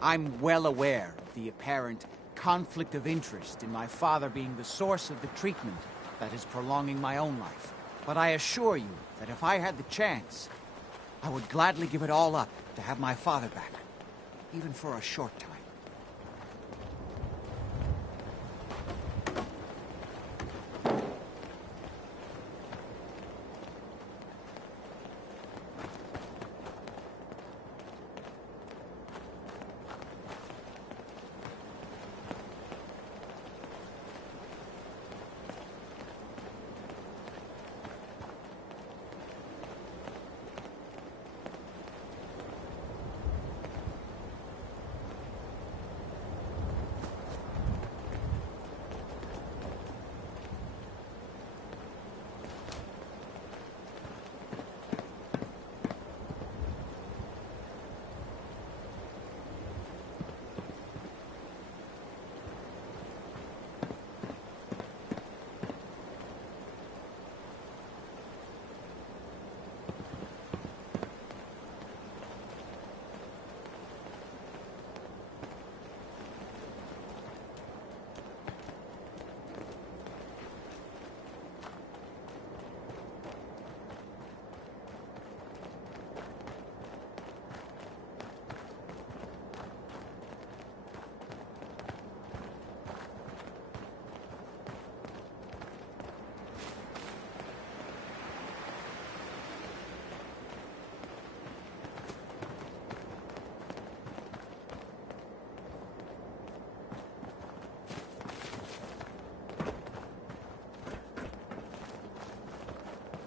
I'm well aware of the apparent conflict of interest in my father being the source of the treatment that is prolonging my own life. But I assure you that if I had the chance, I would gladly give it all up to have my father back, even for a short time.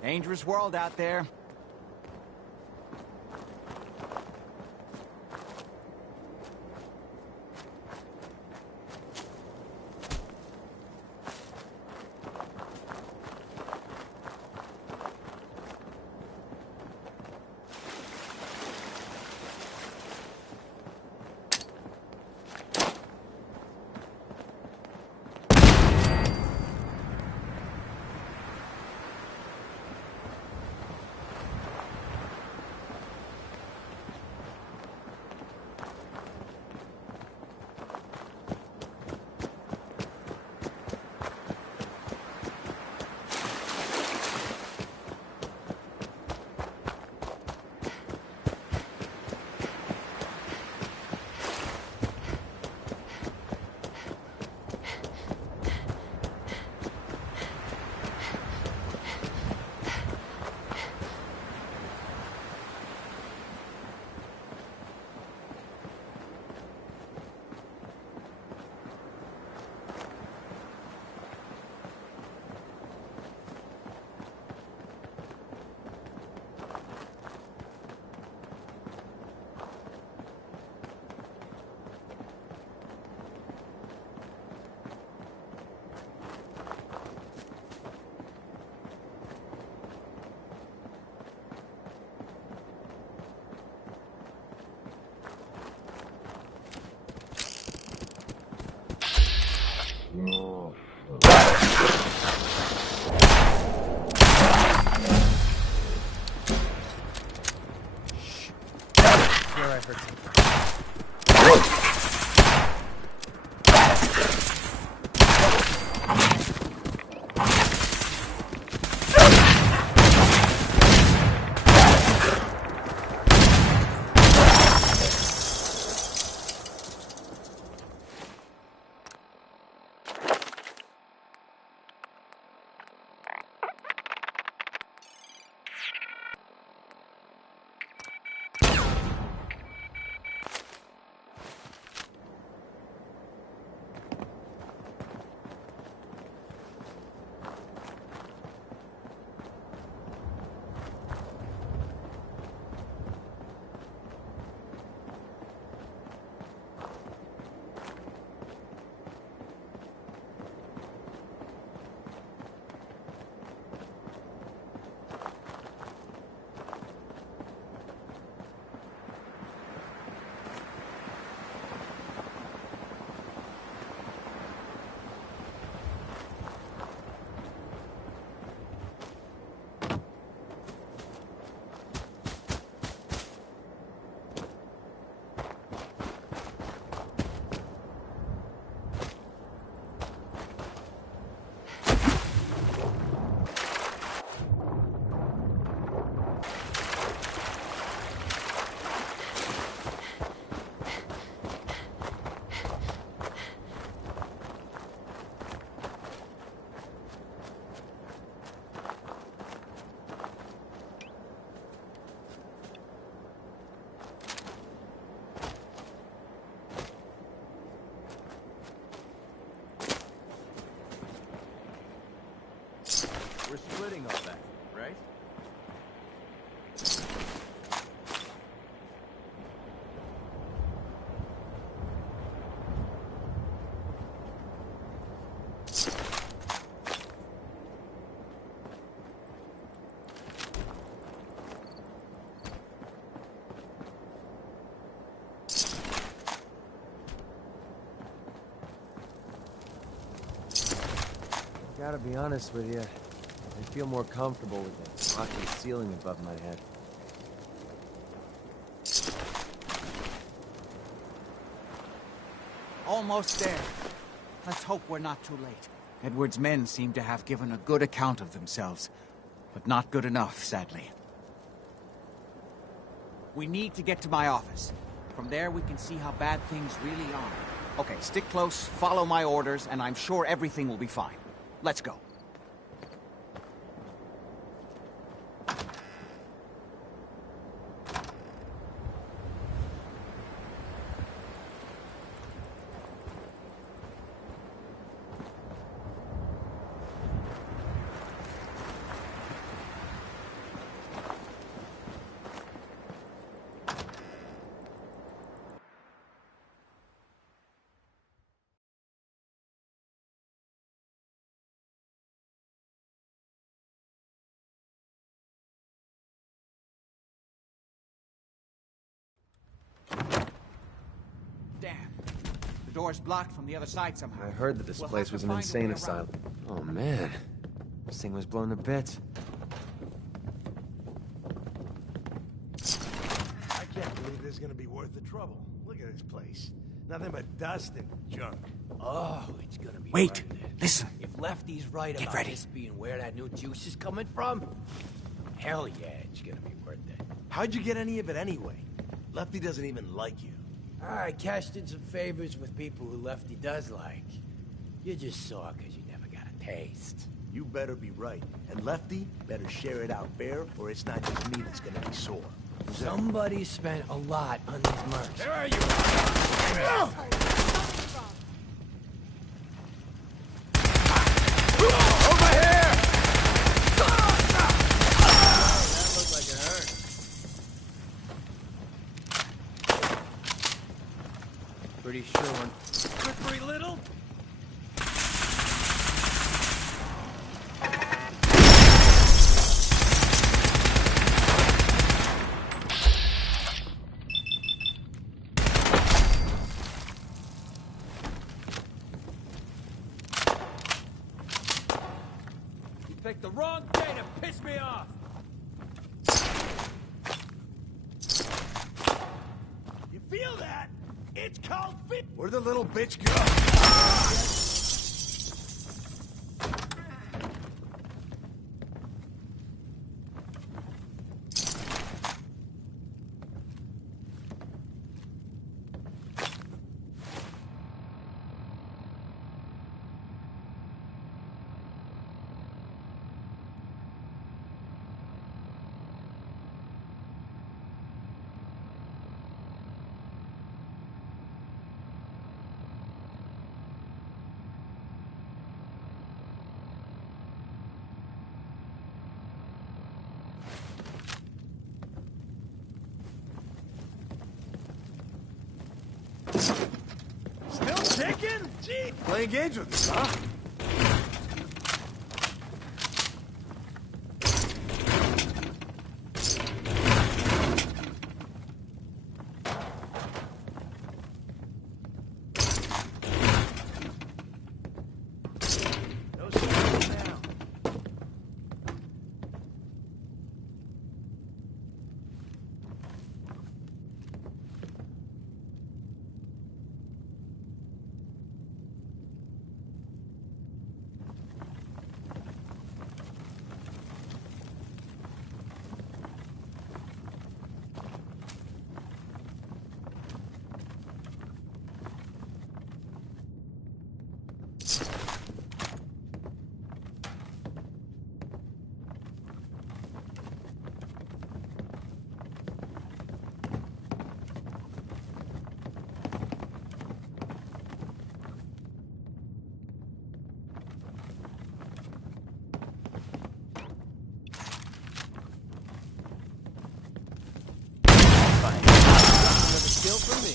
Dangerous world out there. I heard something. We're splitting all that, right? Gotta be honest with you. I feel more comfortable with the rocky ceiling above my head. Almost there. Let's hope we're not too late. Edward's men seem to have given a good account of themselves, but not good enough, sadly. We need to get to my office. From there, we can see how bad things really are. Okay, stick close, follow my orders, and I'm sure everything will be fine. Let's go. Damn. The door's blocked from the other side somehow. I heard that this place was an insane asylum. Oh man, this thing was blown to bits. I can't believe this is gonna be worth the trouble. Look at this place. Nothing but dust and junk. Oh, it's gonna be Wait, worth it. listen. If Lefty's right Get about ready. this being where that new juice is coming from, hell yeah, it's gonna be worth it. How'd you get any of it anyway? Lefty doesn't even like you. I cashed in some favors with people who Lefty does like. You just saw because you never got a taste. You better be right. And Lefty better share it out fair, or it's not just me that's gonna be sore. Somebody spent a lot on these mercs. Where are you? Over here! That looked like it hurt. Pretty sure one. Slippery little? You picked the wrong day to piss me off! feel that? It's called fear. Where'd the little bitch go? Still ticking? Gee. Playing games with us, huh? No sign now. Another kill for me.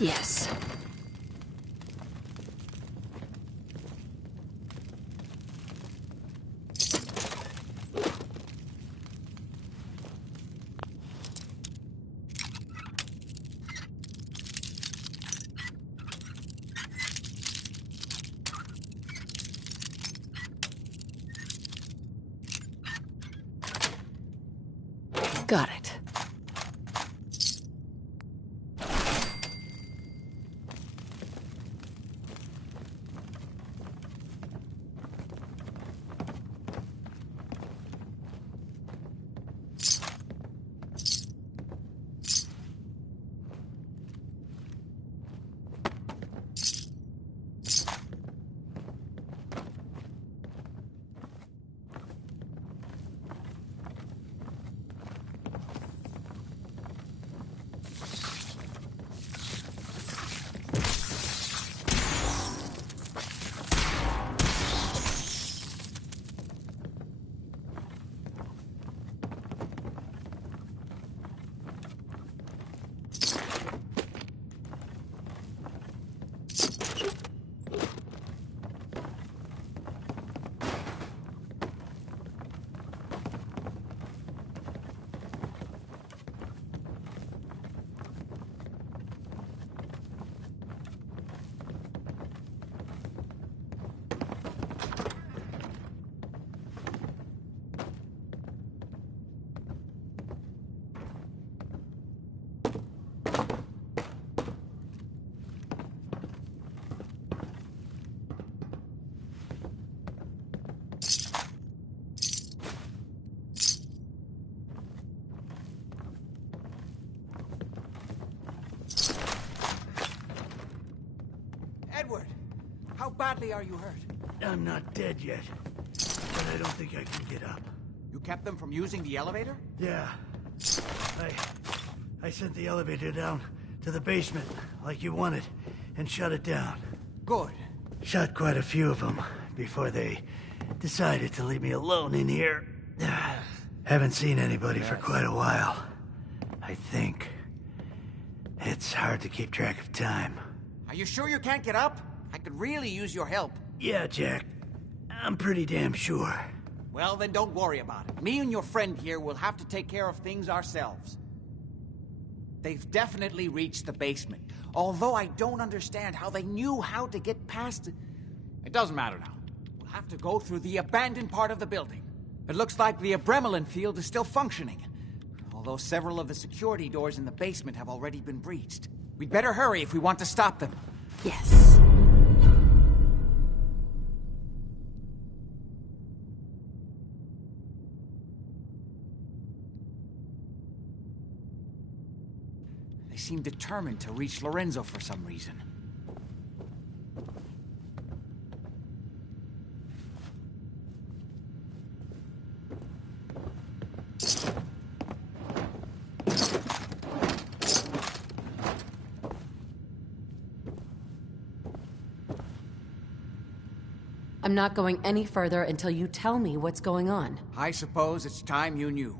Yes. Got it. Edward, how badly are you hurt? I'm not dead yet, but I don't think I can get up. You kept them from using the elevator? Yeah. I sent the elevator down to the basement, like you wanted, and shut it down. Good. Shot quite a few of them before they decided to leave me alone in here. Haven't seen anybody for quite a while. I think. It's hard to keep track of time. Are you sure you can't get up? I could really use your help. Yeah, Jack. I'm pretty damn sure. Well, then don't worry about it. Me and your friend here will have to take care of things ourselves. They've definitely reached the basement. Although I don't understand how they knew how to get past it. It doesn't matter now. We'll have to go through the abandoned part of the building. It looks like the Abremelin field is still functioning. Although several of the security doors in the basement have already been breached. We'd better hurry if we want to stop them. Yes. They seem determined to reach Lorenzo for some reason. I'm not going any further until you tell me what's going on. I suppose it's time you knew.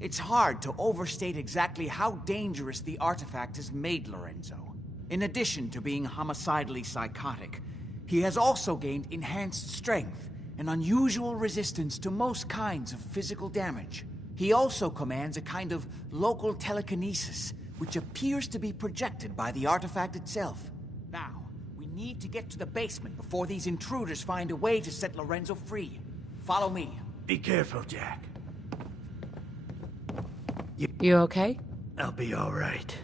It's hard to overstate exactly how dangerous the artifact has made Lorenzo. In addition to being homicidally psychotic, he has also gained enhanced strength and unusual resistance to most kinds of physical damage. He also commands a kind of local telekinesis, which appears to be projected by the artifact itself. Now, we need to get to the basement before these intruders find a way to set Lorenzo free. Follow me. Be careful, Jack. You okay? I'll be all right.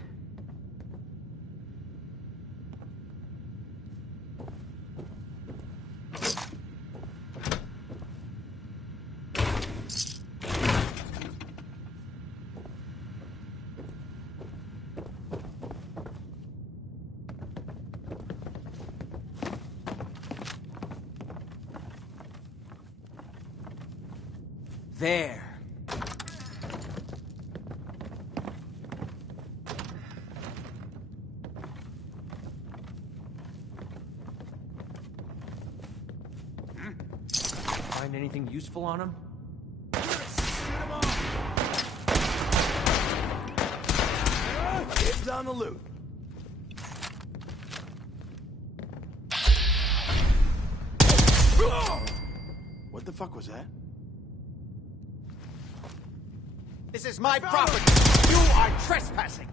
There. Find anything useful on him? Dibs on the loot. What the fuck was that? This is my property. You are trespassing.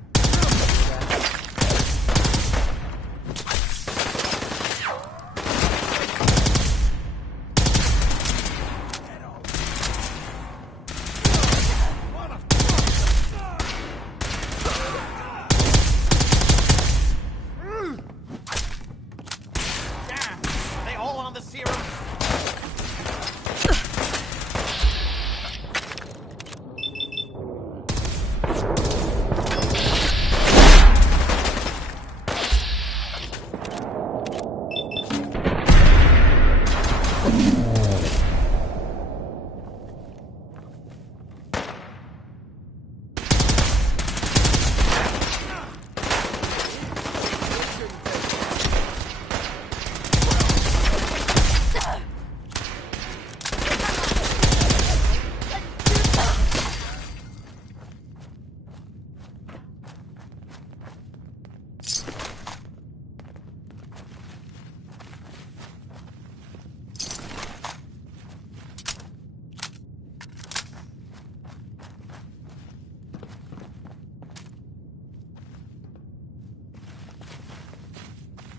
Damn, are they all on the serum?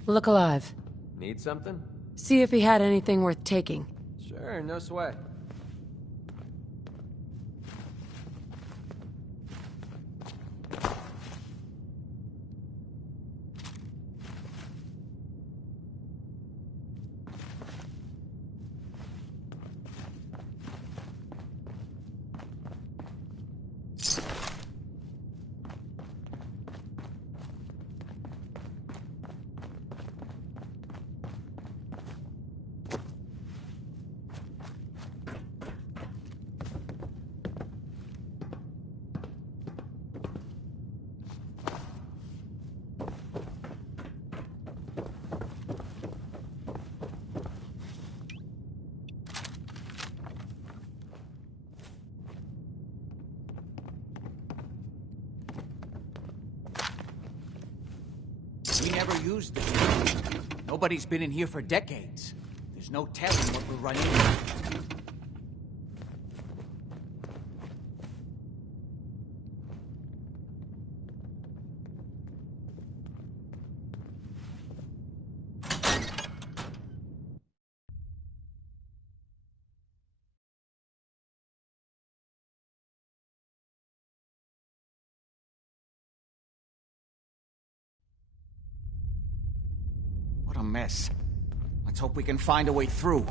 Look alive. Need something? See if he had anything worth taking. Sure, no sweat. We never used them. Nobody's been in here for decades. There's no telling what we'll run into. What a mess. Let's hope we can find a way through.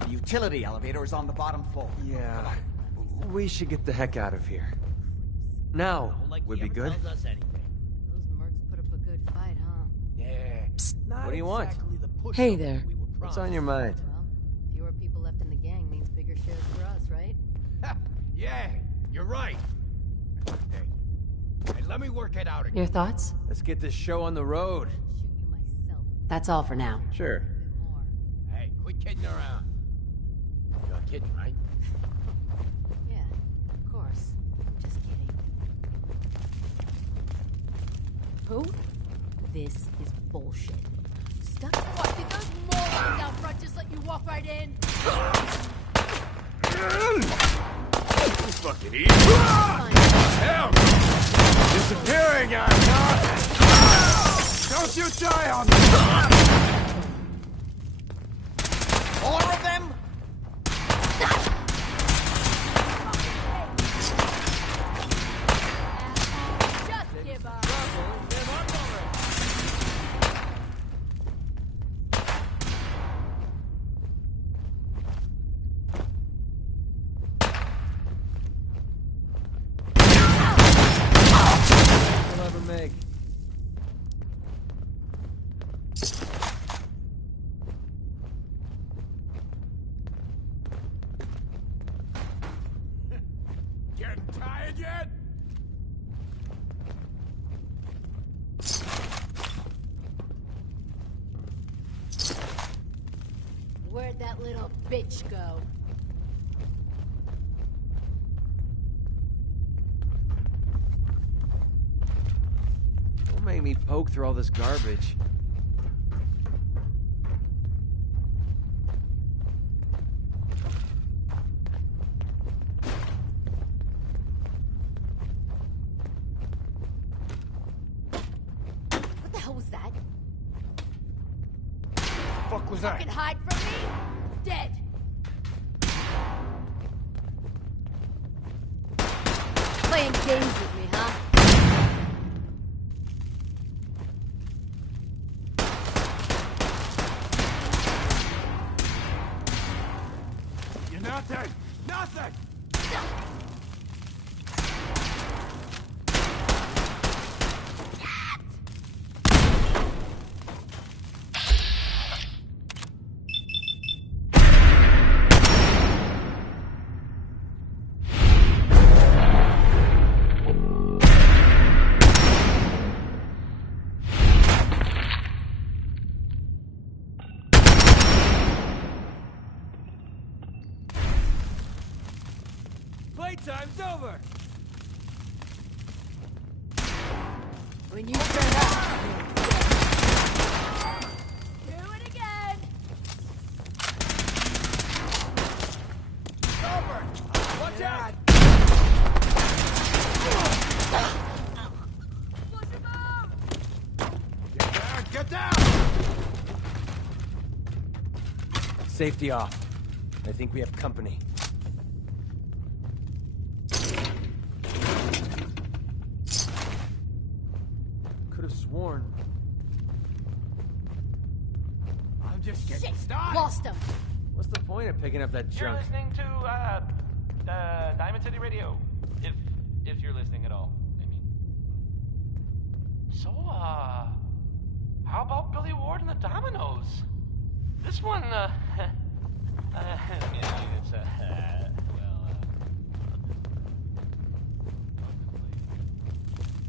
The utility elevator is on the bottom floor. Yeah, we should get the heck out of here. Now would be good. Those mercs put up a good fight, huh? Yeah. What do you want? Hey there. What's on your mind? Well, fewer people left in the gang means bigger shares for us, right? Yeah, you're right. Hey, let me work it out again. Your thoughts? Let's get this show on the road. That's all for now. Sure. Hey, quit kidding around. You're kidding, right? Yeah, of course. I'm just kidding. Who? This is bullshit. Stuck. What? Did those morons out front just let you walk right in? You fucking idiot! Hell! Disappearing on us! Don't you die on me! More of them? Just give up. We'll ever make. Getting tired yet? Where'd that little bitch go? Don't make me poke through all this garbage. What the hell was that? Fuck was that? Fucking hide from me? Dead. Playing games with me, huh? You're nothing! Nothing! Playtime's over! When you turn up. Do it again. Over! Watch out! Get down! Safety off. I think we have company. Could have sworn. I'm just getting Shit! started. Lost him. What's the point of picking up that You're junk? listening to, Diamond City Radio. If you're listening at all, I mean. So, how about Billy Ward and the Dominoes? This one, I mean, it's,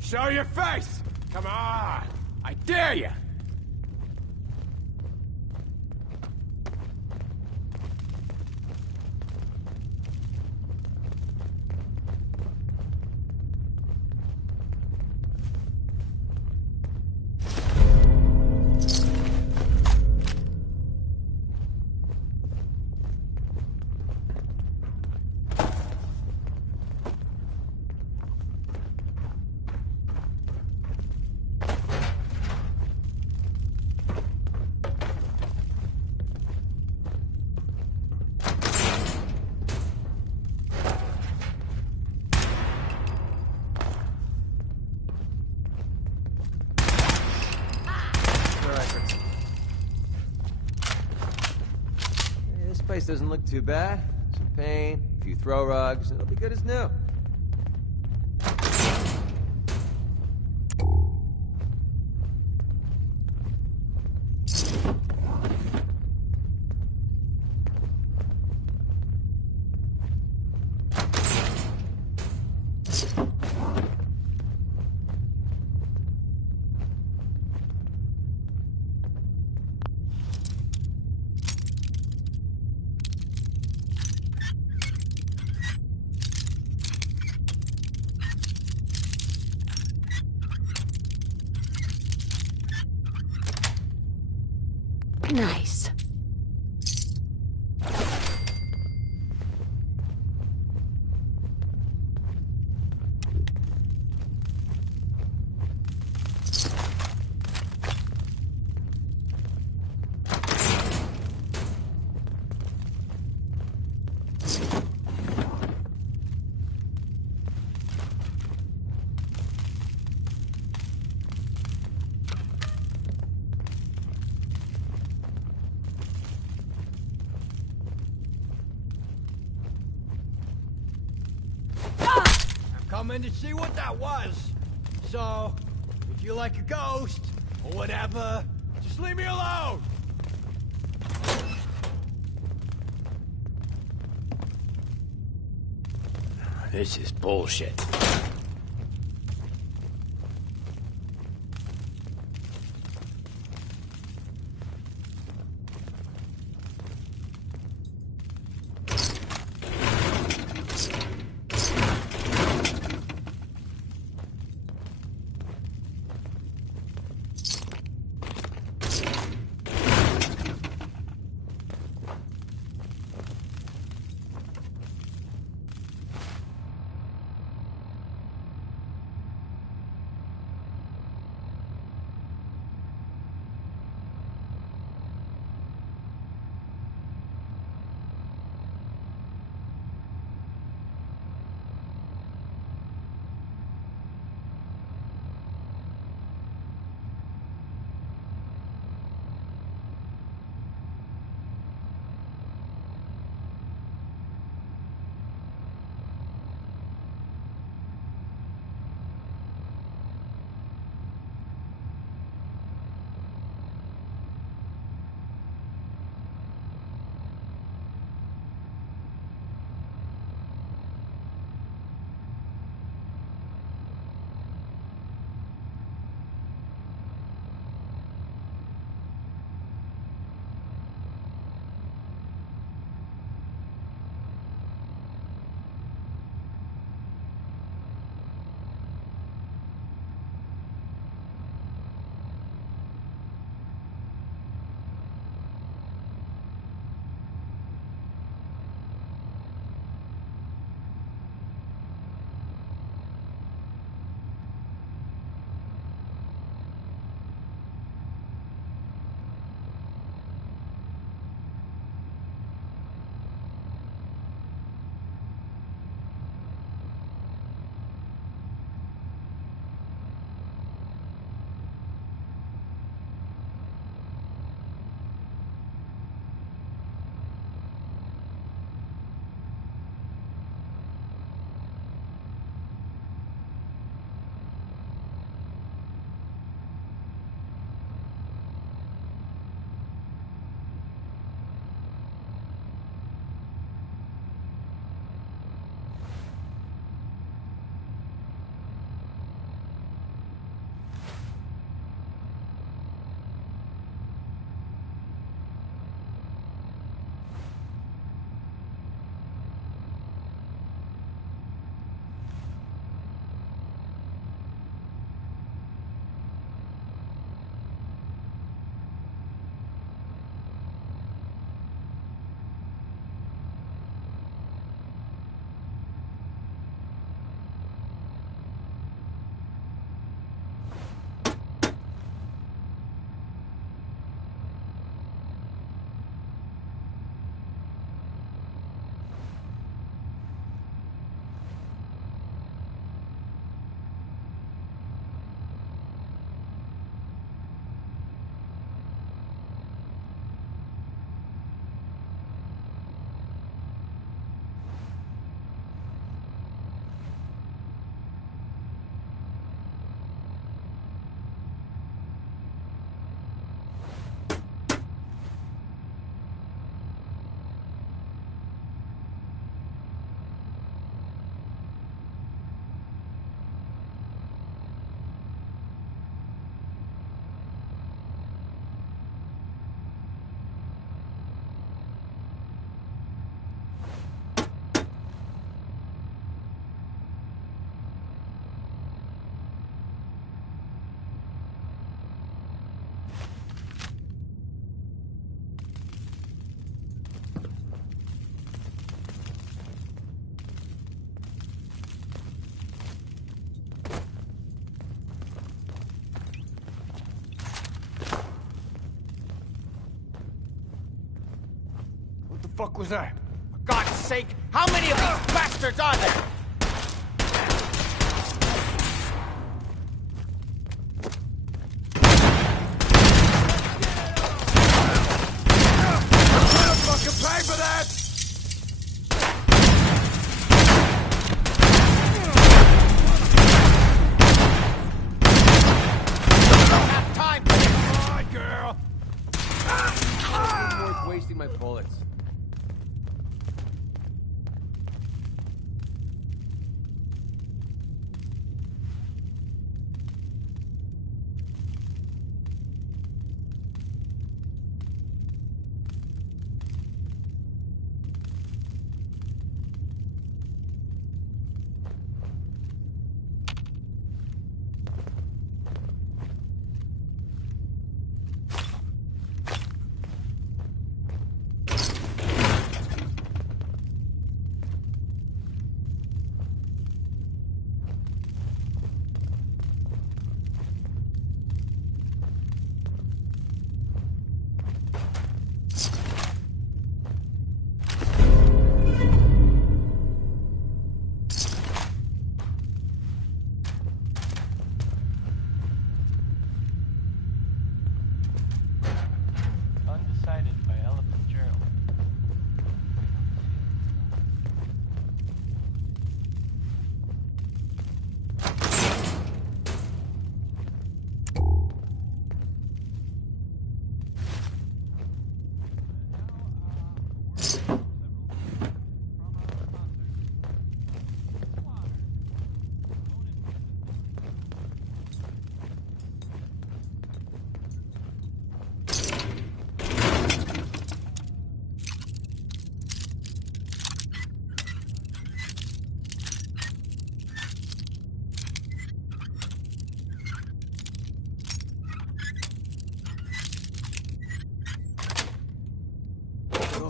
Show your face! Come on! I dare you! place doesn't look too bad. Some paint, a few throw rugs, and it'll be good as new. Nice. Coming to see what that was. So, if you're like a ghost, or whatever, just leave me alone! This is bullshit. fuck was that? For God's sake, how many of these bastards are there? Fucking pay for that! Wasting my bullets.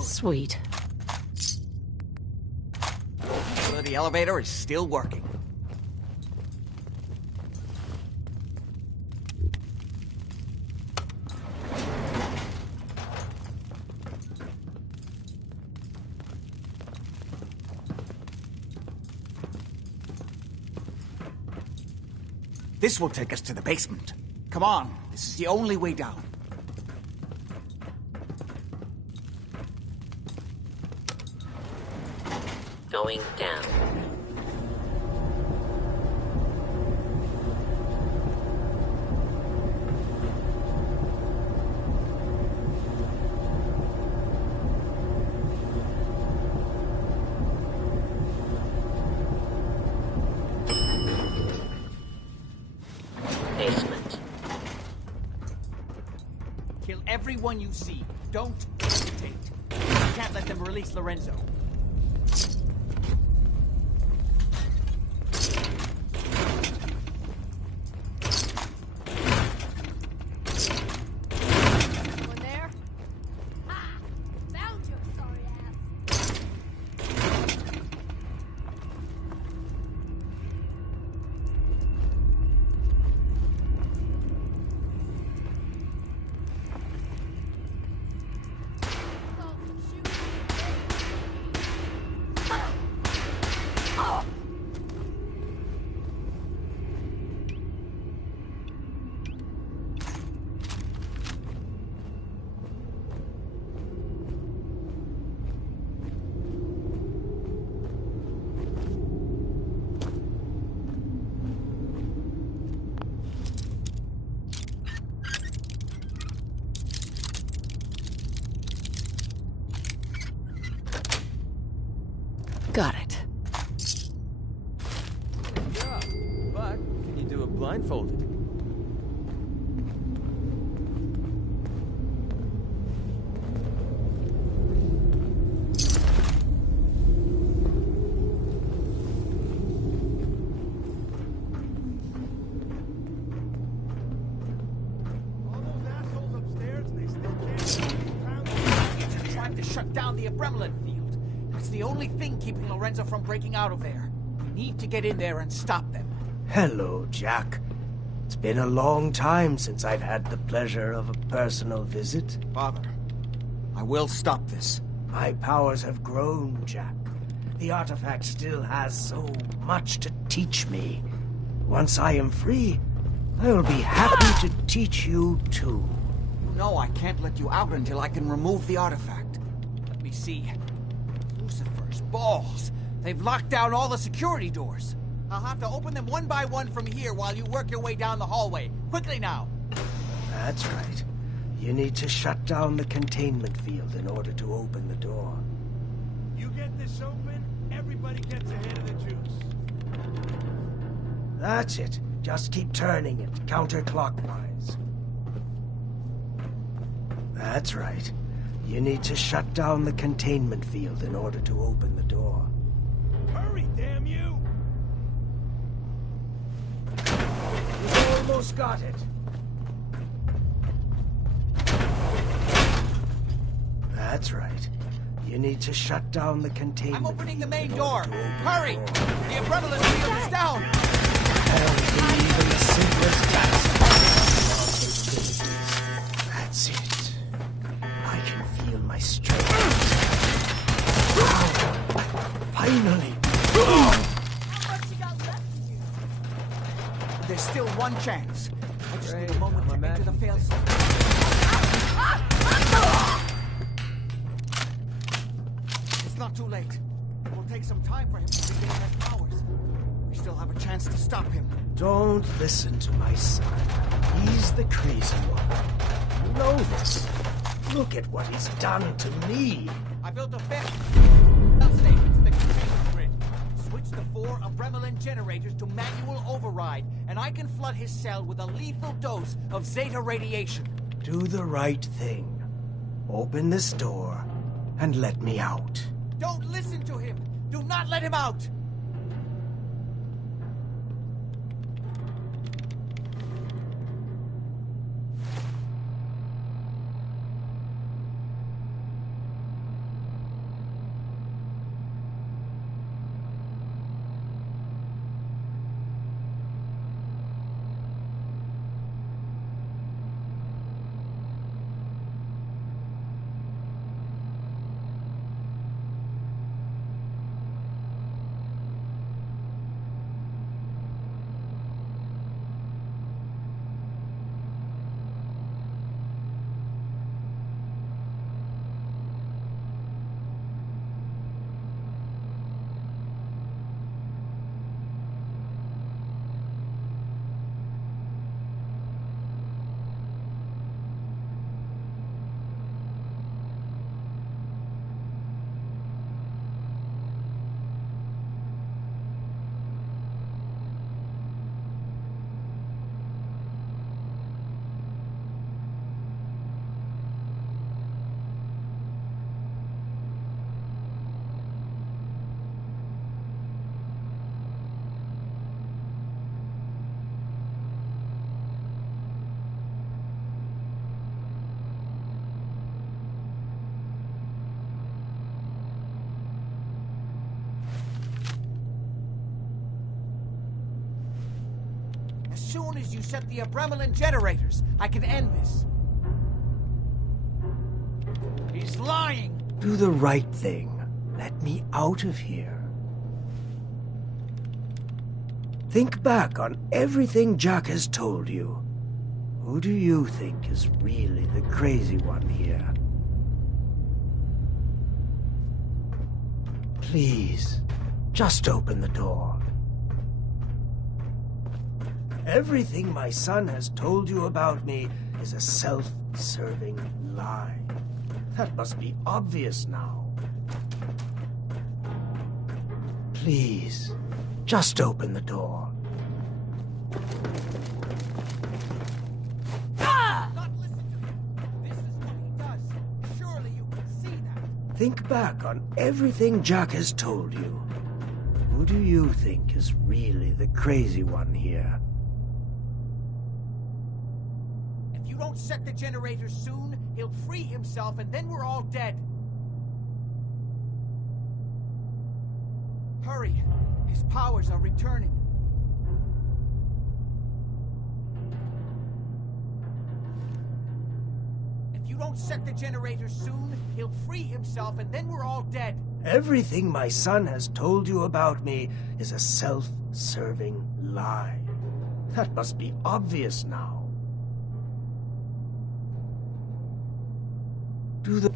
Sweet. So the elevator is still working. This will take us to the basement. Come on, this is the only way down. Going down. Basement. Kill everyone you see. Don't hesitate. You can't let them release Lorenzo. Got it. Yeah, but can you do it blindfolded? Trying to shut down the Abramelin field. It's the only thing keeping Lorenzo from breaking out of there. We need to get in there and stop them. Hello, Jack. It's been a long time since I've had the pleasure of a personal visit. Father, I will stop this. My powers have grown, Jack. The artifact still has so much to teach me. Once I am free, I will be happy to teach you too. No, I can't let you out until I can remove the artifact. Let me see. Lucifer's balls. They've locked down all the security doors. I'll have to open them one by one from here while you work your way down the hallway. Quickly now. That's right. You need to shut down the containment field in order to open the door. You get this open, everybody gets a hit of the juice. That's it. Just keep turning it, counterclockwise. That's right. You need to shut down the containment field in order to open the door. Hurry, damn you! You've almost got it. That's right. You need to shut down the containment. I'm opening the main door. Hurry! The umbrella field is down. Even the simplest task. That's it. I can feel my strength. Finally. There's still one chance. I just need a moment to enter the failsafe. It's not too late. It will take some time for him to regain his powers. We still have a chance to stop him. Don't listen to my son. He's the crazy one. You know this. Look at what he's done to me. I built a fence. That's safe into the containment grid. Switch the 4 Abremelin generators to manual override, and I can flood his cell with a lethal dose of Zeta radiation. Do the right thing. Open this door and let me out. Don't listen to him! Do not let him out! As soon as you set the Abremelin generators, I can end this. He's lying! Do the right thing. Let me out of here. Think back on everything Jack has told you. Who do you think is really the crazy one here? Please, just open the door. Everything my son has told you about me is a self-serving lie. That must be obvious now. Please, just open the door. Not listen to him! This is what he does. Surely you can see that. Think back on everything Jack has told you. Who do you think is really the crazy one here? If you don't set the generators soon, he'll free himself and then we're all dead. Hurry! His powers are returning. If you you don't set the generator soon, he'll free himself and then we're all dead. Everything my son has told you about me is a self-serving lie. That must be obvious now. Do the...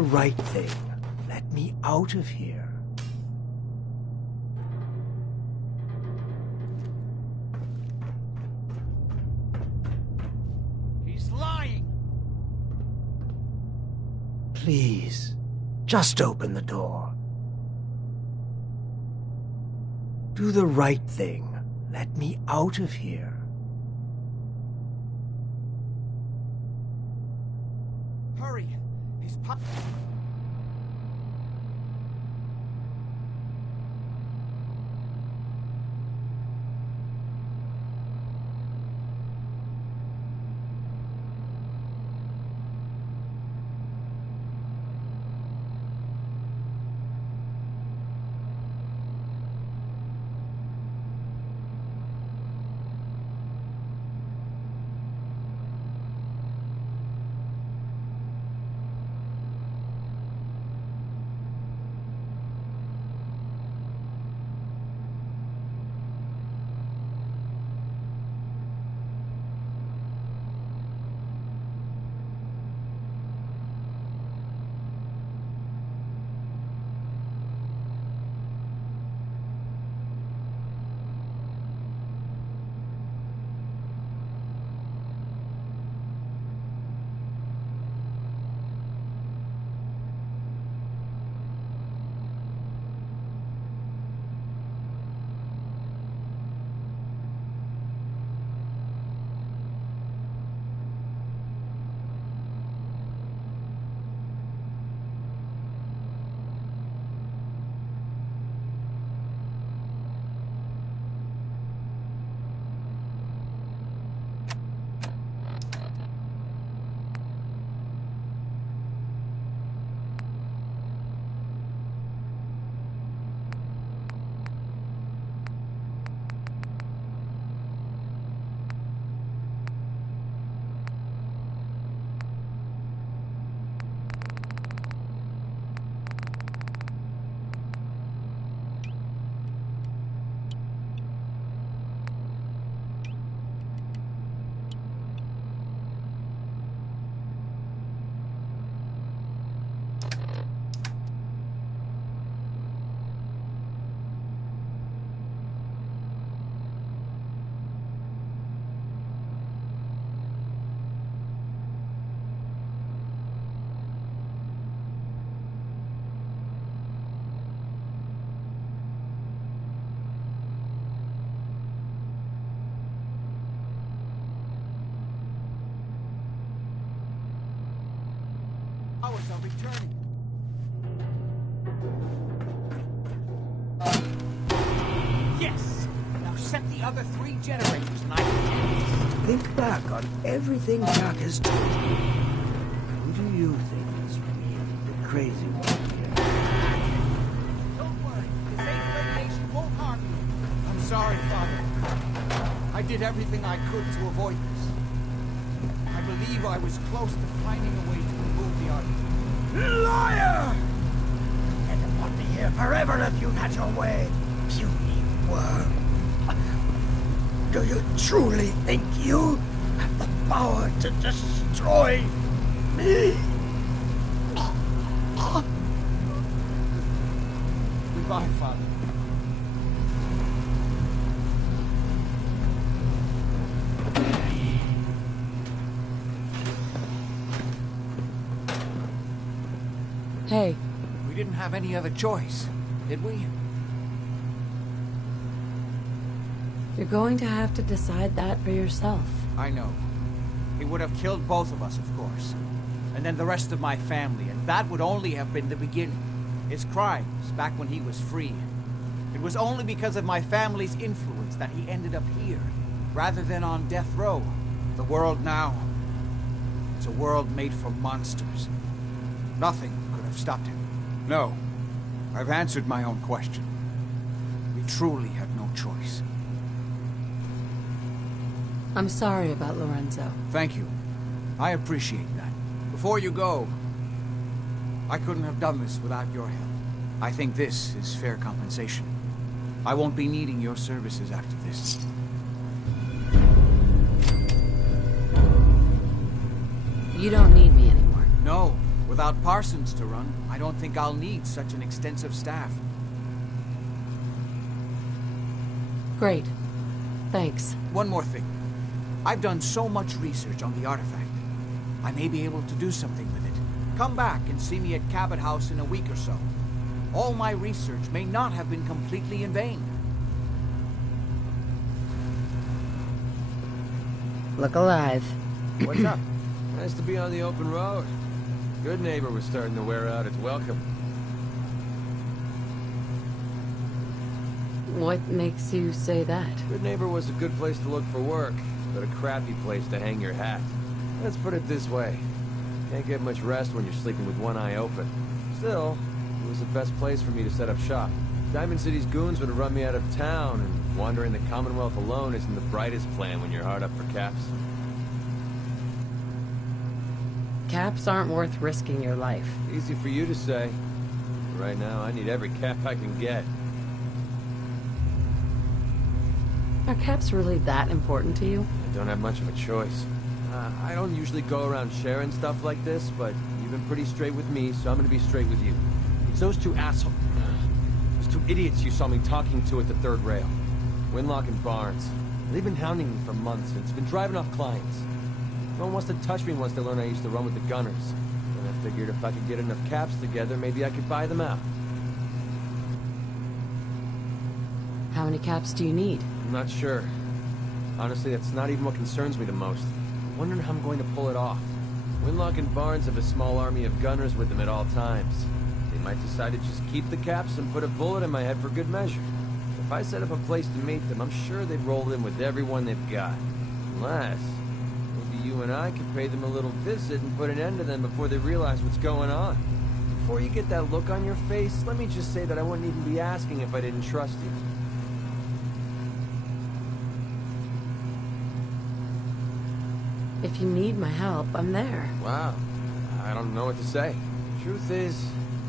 right thing. Let me out of here. He's lying! Please, just open the door. Do the right thing. Let me out of here. Hurry! He's pop... Powers are returning. Yes! Now set the other 3 generators and I can... Think back on everything Jack has told you. Who do you think is really the crazy one here? Don't worry. This ain't radiation won't harm you. I'm sorry, Father. I did everything I could to avoid this. I believe I was close to finding a way to remove the artifact. Liar! And to put me here forever if you'd had your way, puny worm. Do you truly think you have the power to destroy me? Goodbye, Father. Hey. We didn't have any other choice, did we? You're going to have to decide that for yourself. I know. He would have killed both of us, of course. And then the rest of my family, and that would only have been the beginning. His crimes, back when he was free. It was only because of my family's influence that he ended up here, rather than on death row. The world now, it's a world made for monsters. Nothing could have stopped him. No, I've answered my own question. We truly had no choice. I'm sorry about Lorenzo. Thank you. I appreciate that. Before you go, I couldn't have done this without your help. I think this is fair compensation. I won't be needing your services after this. You don't need me anymore. No. Without Parsons to run, I don't think I'll need such an extensive staff. Great. Thanks. One more thing. I've done so much research on the artifact. I may be able to do something with it. Come back and see me at Cabot House in a week or so. All my research may not have been completely in vain. Look alive. What's up? Nice to be on the open road. Good Neighbor was starting to wear out its welcome. What makes you say that? Good Neighbor was a good place to look for work, but a crappy place to hang your hat. Let's put it this way. Can't get much rest when you're sleeping with one eye open. Still, it was the best place for me to set up shop. Diamond City's goons would have run me out of town, and wandering the Commonwealth alone isn't the brightest plan when you're hard up for caps. Caps aren't worth risking your life. Easy for you to say. Right now, I need every cap I can get. Are caps really that important to you? I don't have much of a choice. I don't usually go around sharing stuff like this, but you've been pretty straight with me, so I'm gonna be straight with you. It's those two assholes. Those two idiots you saw me talking to at the third rail. Winlock and Barnes. They've been hounding me for months, and it's been driving off clients. No one wants to touch me once they learn I used to run with the Gunners. And I figured if I could get enough caps together, maybe I could buy them out. How many caps do you need? I'm not sure. Honestly, that's not even what concerns me the most. I'm wondering how I'm going to pull it off. Winlock and Barnes have a small army of gunners with them at all times. They might decide to just keep the caps and put a bullet in my head for good measure. If I set up a place to meet them, I'm sure they'd roll in with everyone they've got. Unless... maybe you and I could pay them a little visit and put an end to them before they realize what's going on. Before you get that look on your face, let me just say that I wouldn't even be asking if I didn't trust you. If you need my help, I'm there. Wow. I don't know what to say. Truth is,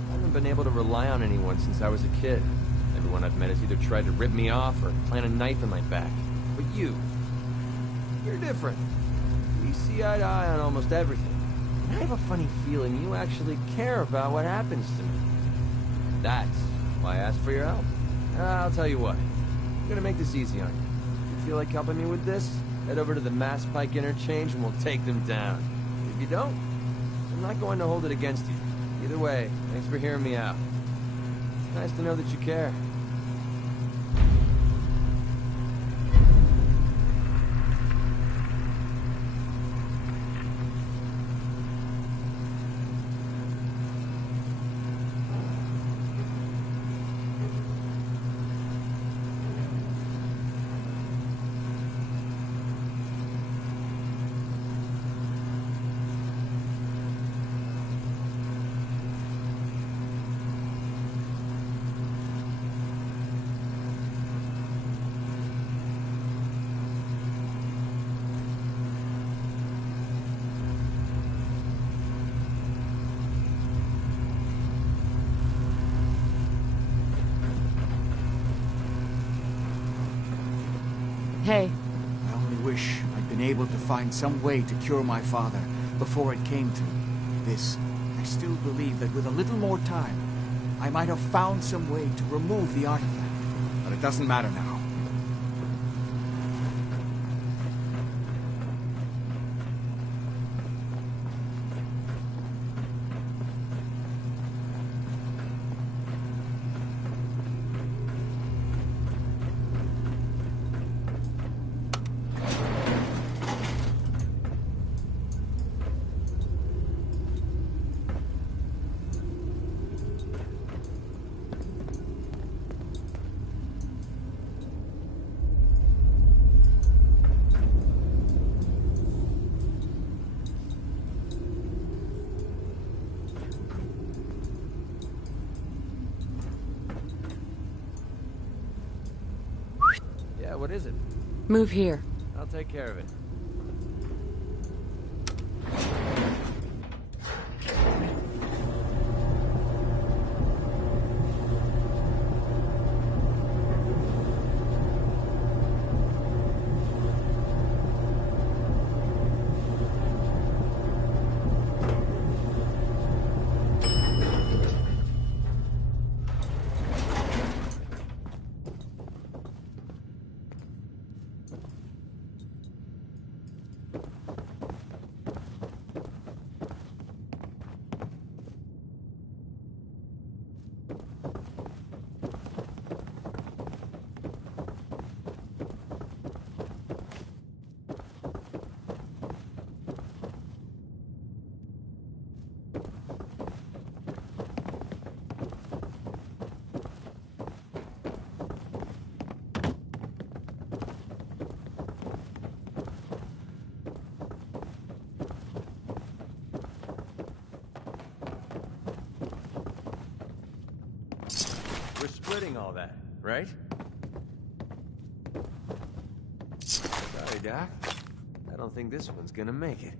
I haven't been able to rely on anyone since I was a kid. Everyone I've met has either tried to rip me off or plant a knife in my back. But you're different. We see eye to eye on almost everything. And I have a funny feeling you actually care about what happens to me. That's why I asked for your help. I'll tell you what. I'm gonna make this easy on you. If you feel like helping me with this, head over to the Mass Pike Interchange and we'll take them down. If you don't, I'm not going to hold it against you. Either way, thanks for hearing me out. It's nice to know that you care. Hey. I only wish I'd been able to find some way to cure my father before it came to this. I still believe that with a little more time, I might have found some way to remove the artifact. But it doesn't matter now. Yeah, what is it? Move here. I'll take care of it. We're splitting all that, right? Sorry, Doc. I don't think this one's gonna make it.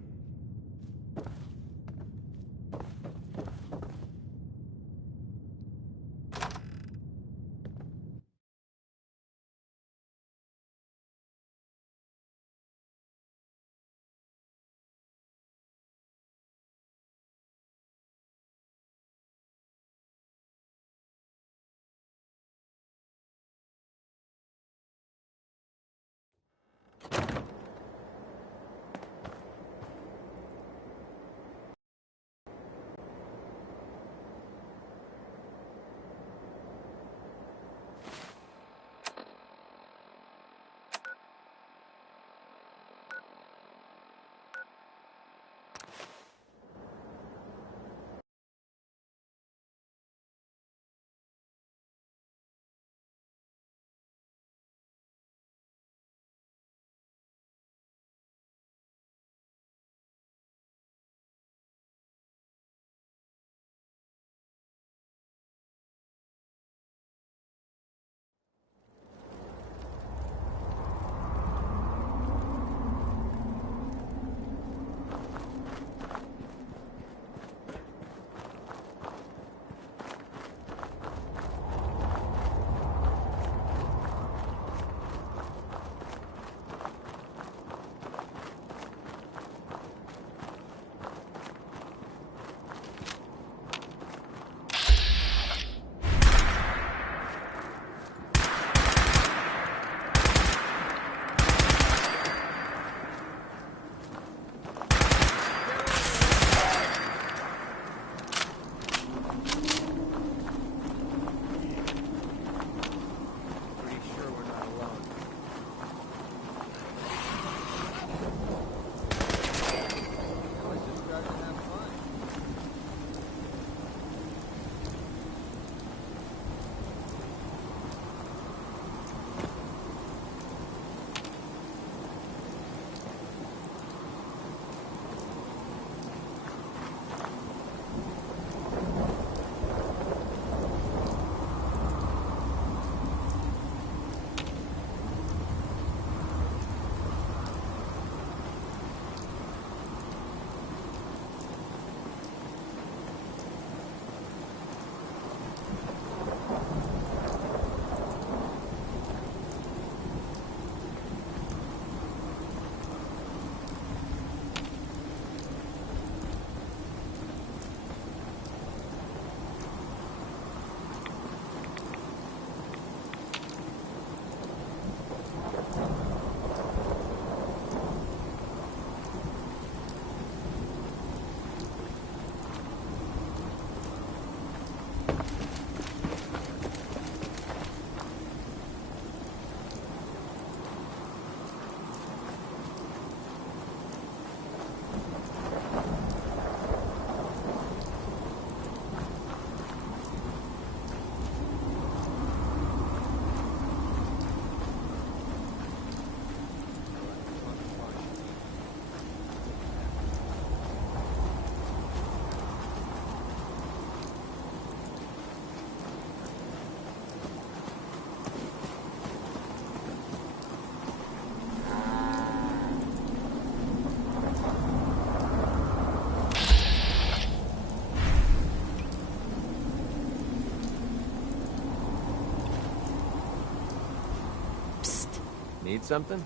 Need something?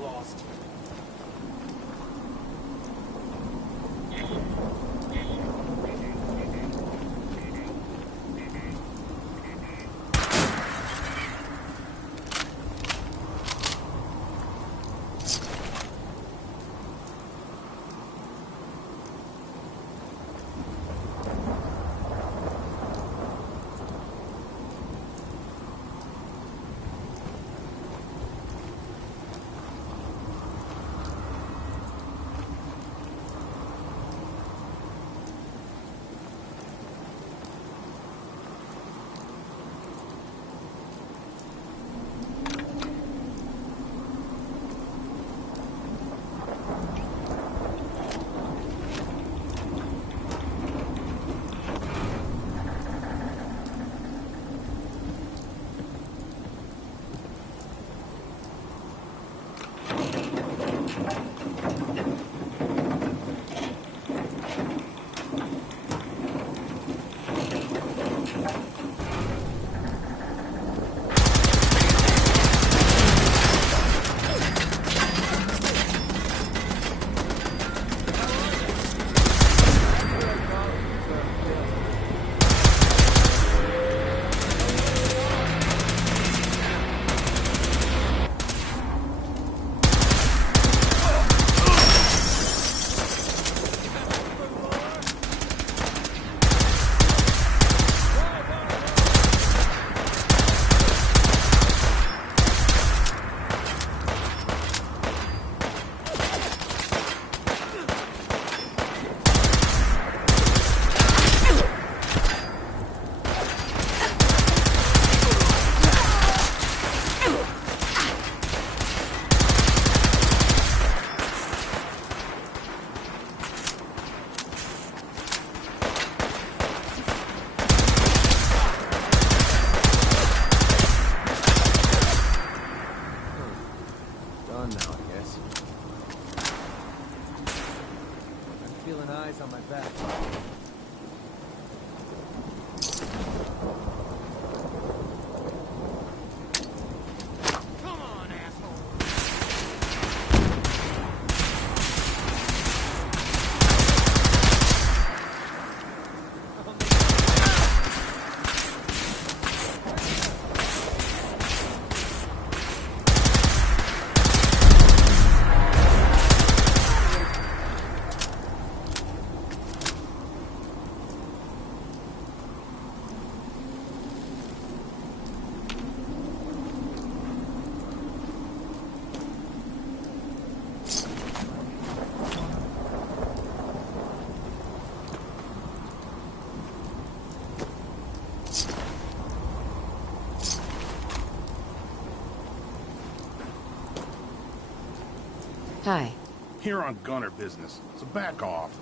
Lost. Hi. Here on gunner business, so back off.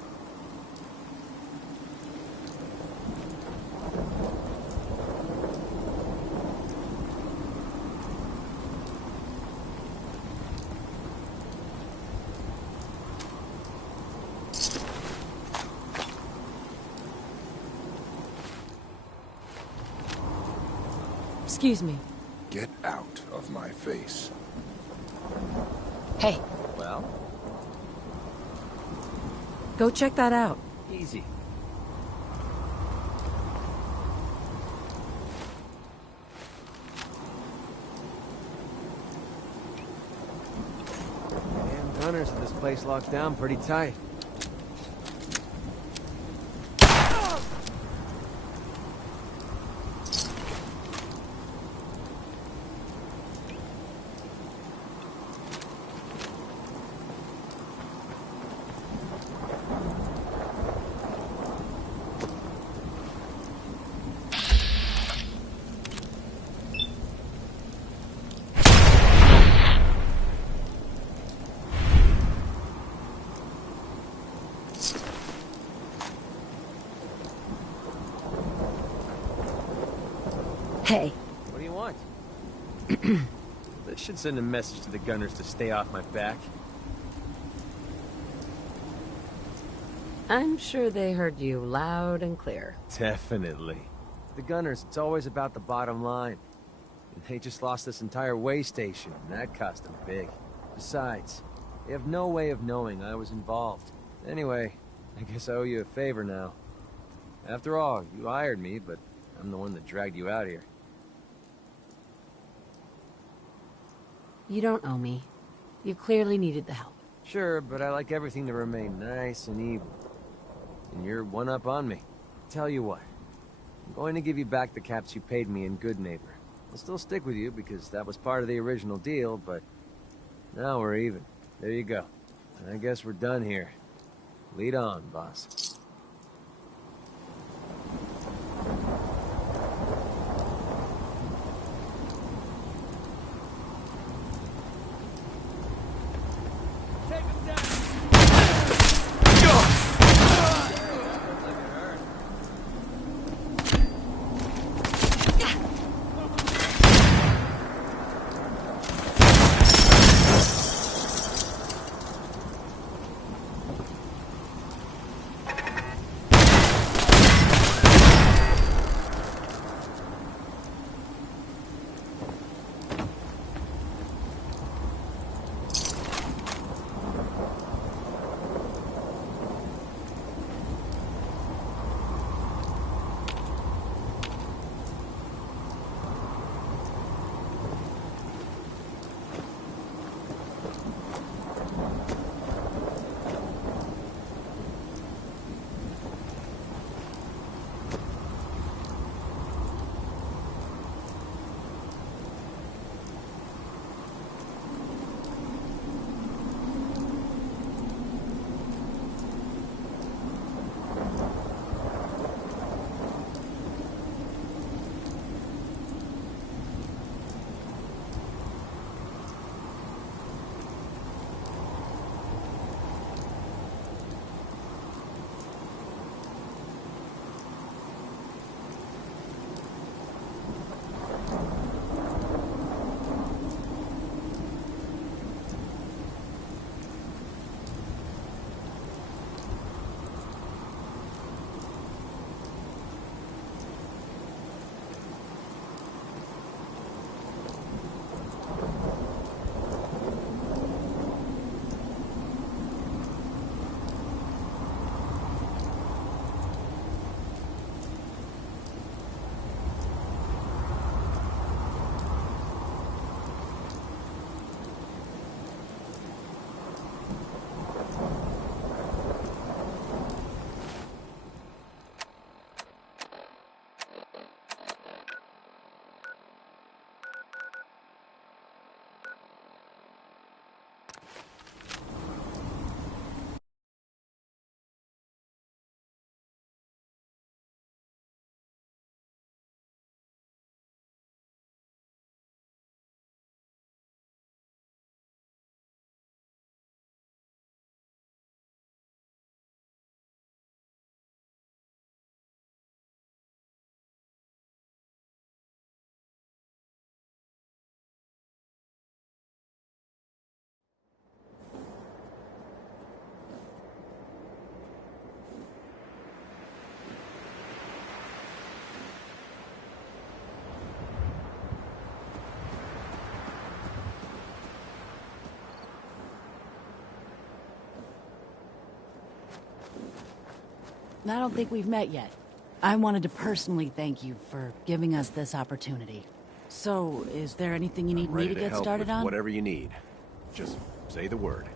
Excuse me. Get out of my face. Hey. Well? Go check that out. Easy. Damn gunners in this place locked down pretty tight. Hey. What do you want? This should send a message to the gunners to stay off my back. I'm sure they heard you loud and clear. Definitely. The gunners, it's always about the bottom line. And they just lost this entire way station, and that cost them big. Besides, they have no way of knowing I was involved. Anyway, I guess I owe you a favor now. After all, you hired me, but I'm the one that dragged you out here. You don't owe me. You clearly needed the help. Sure, but I like everything to remain nice and even. And you're one up on me. Tell you what, I'm going to give you back the caps you paid me in Good Neighbor. I'll still stick with you because that was part of the original deal, but now we're even. There you go. I guess we're done here. Lead on, boss. I don't think we've met yet. I wanted to personally thank you for giving us this opportunity. So, is there anything you need me to get help started with on? whatever you need. Just say the word.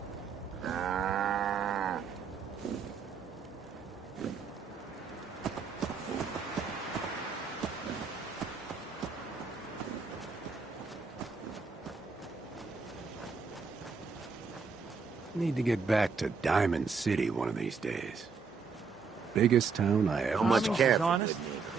Need to get back to Diamond City one of these days. Biggest town I ever How much saw. care for good neighbor?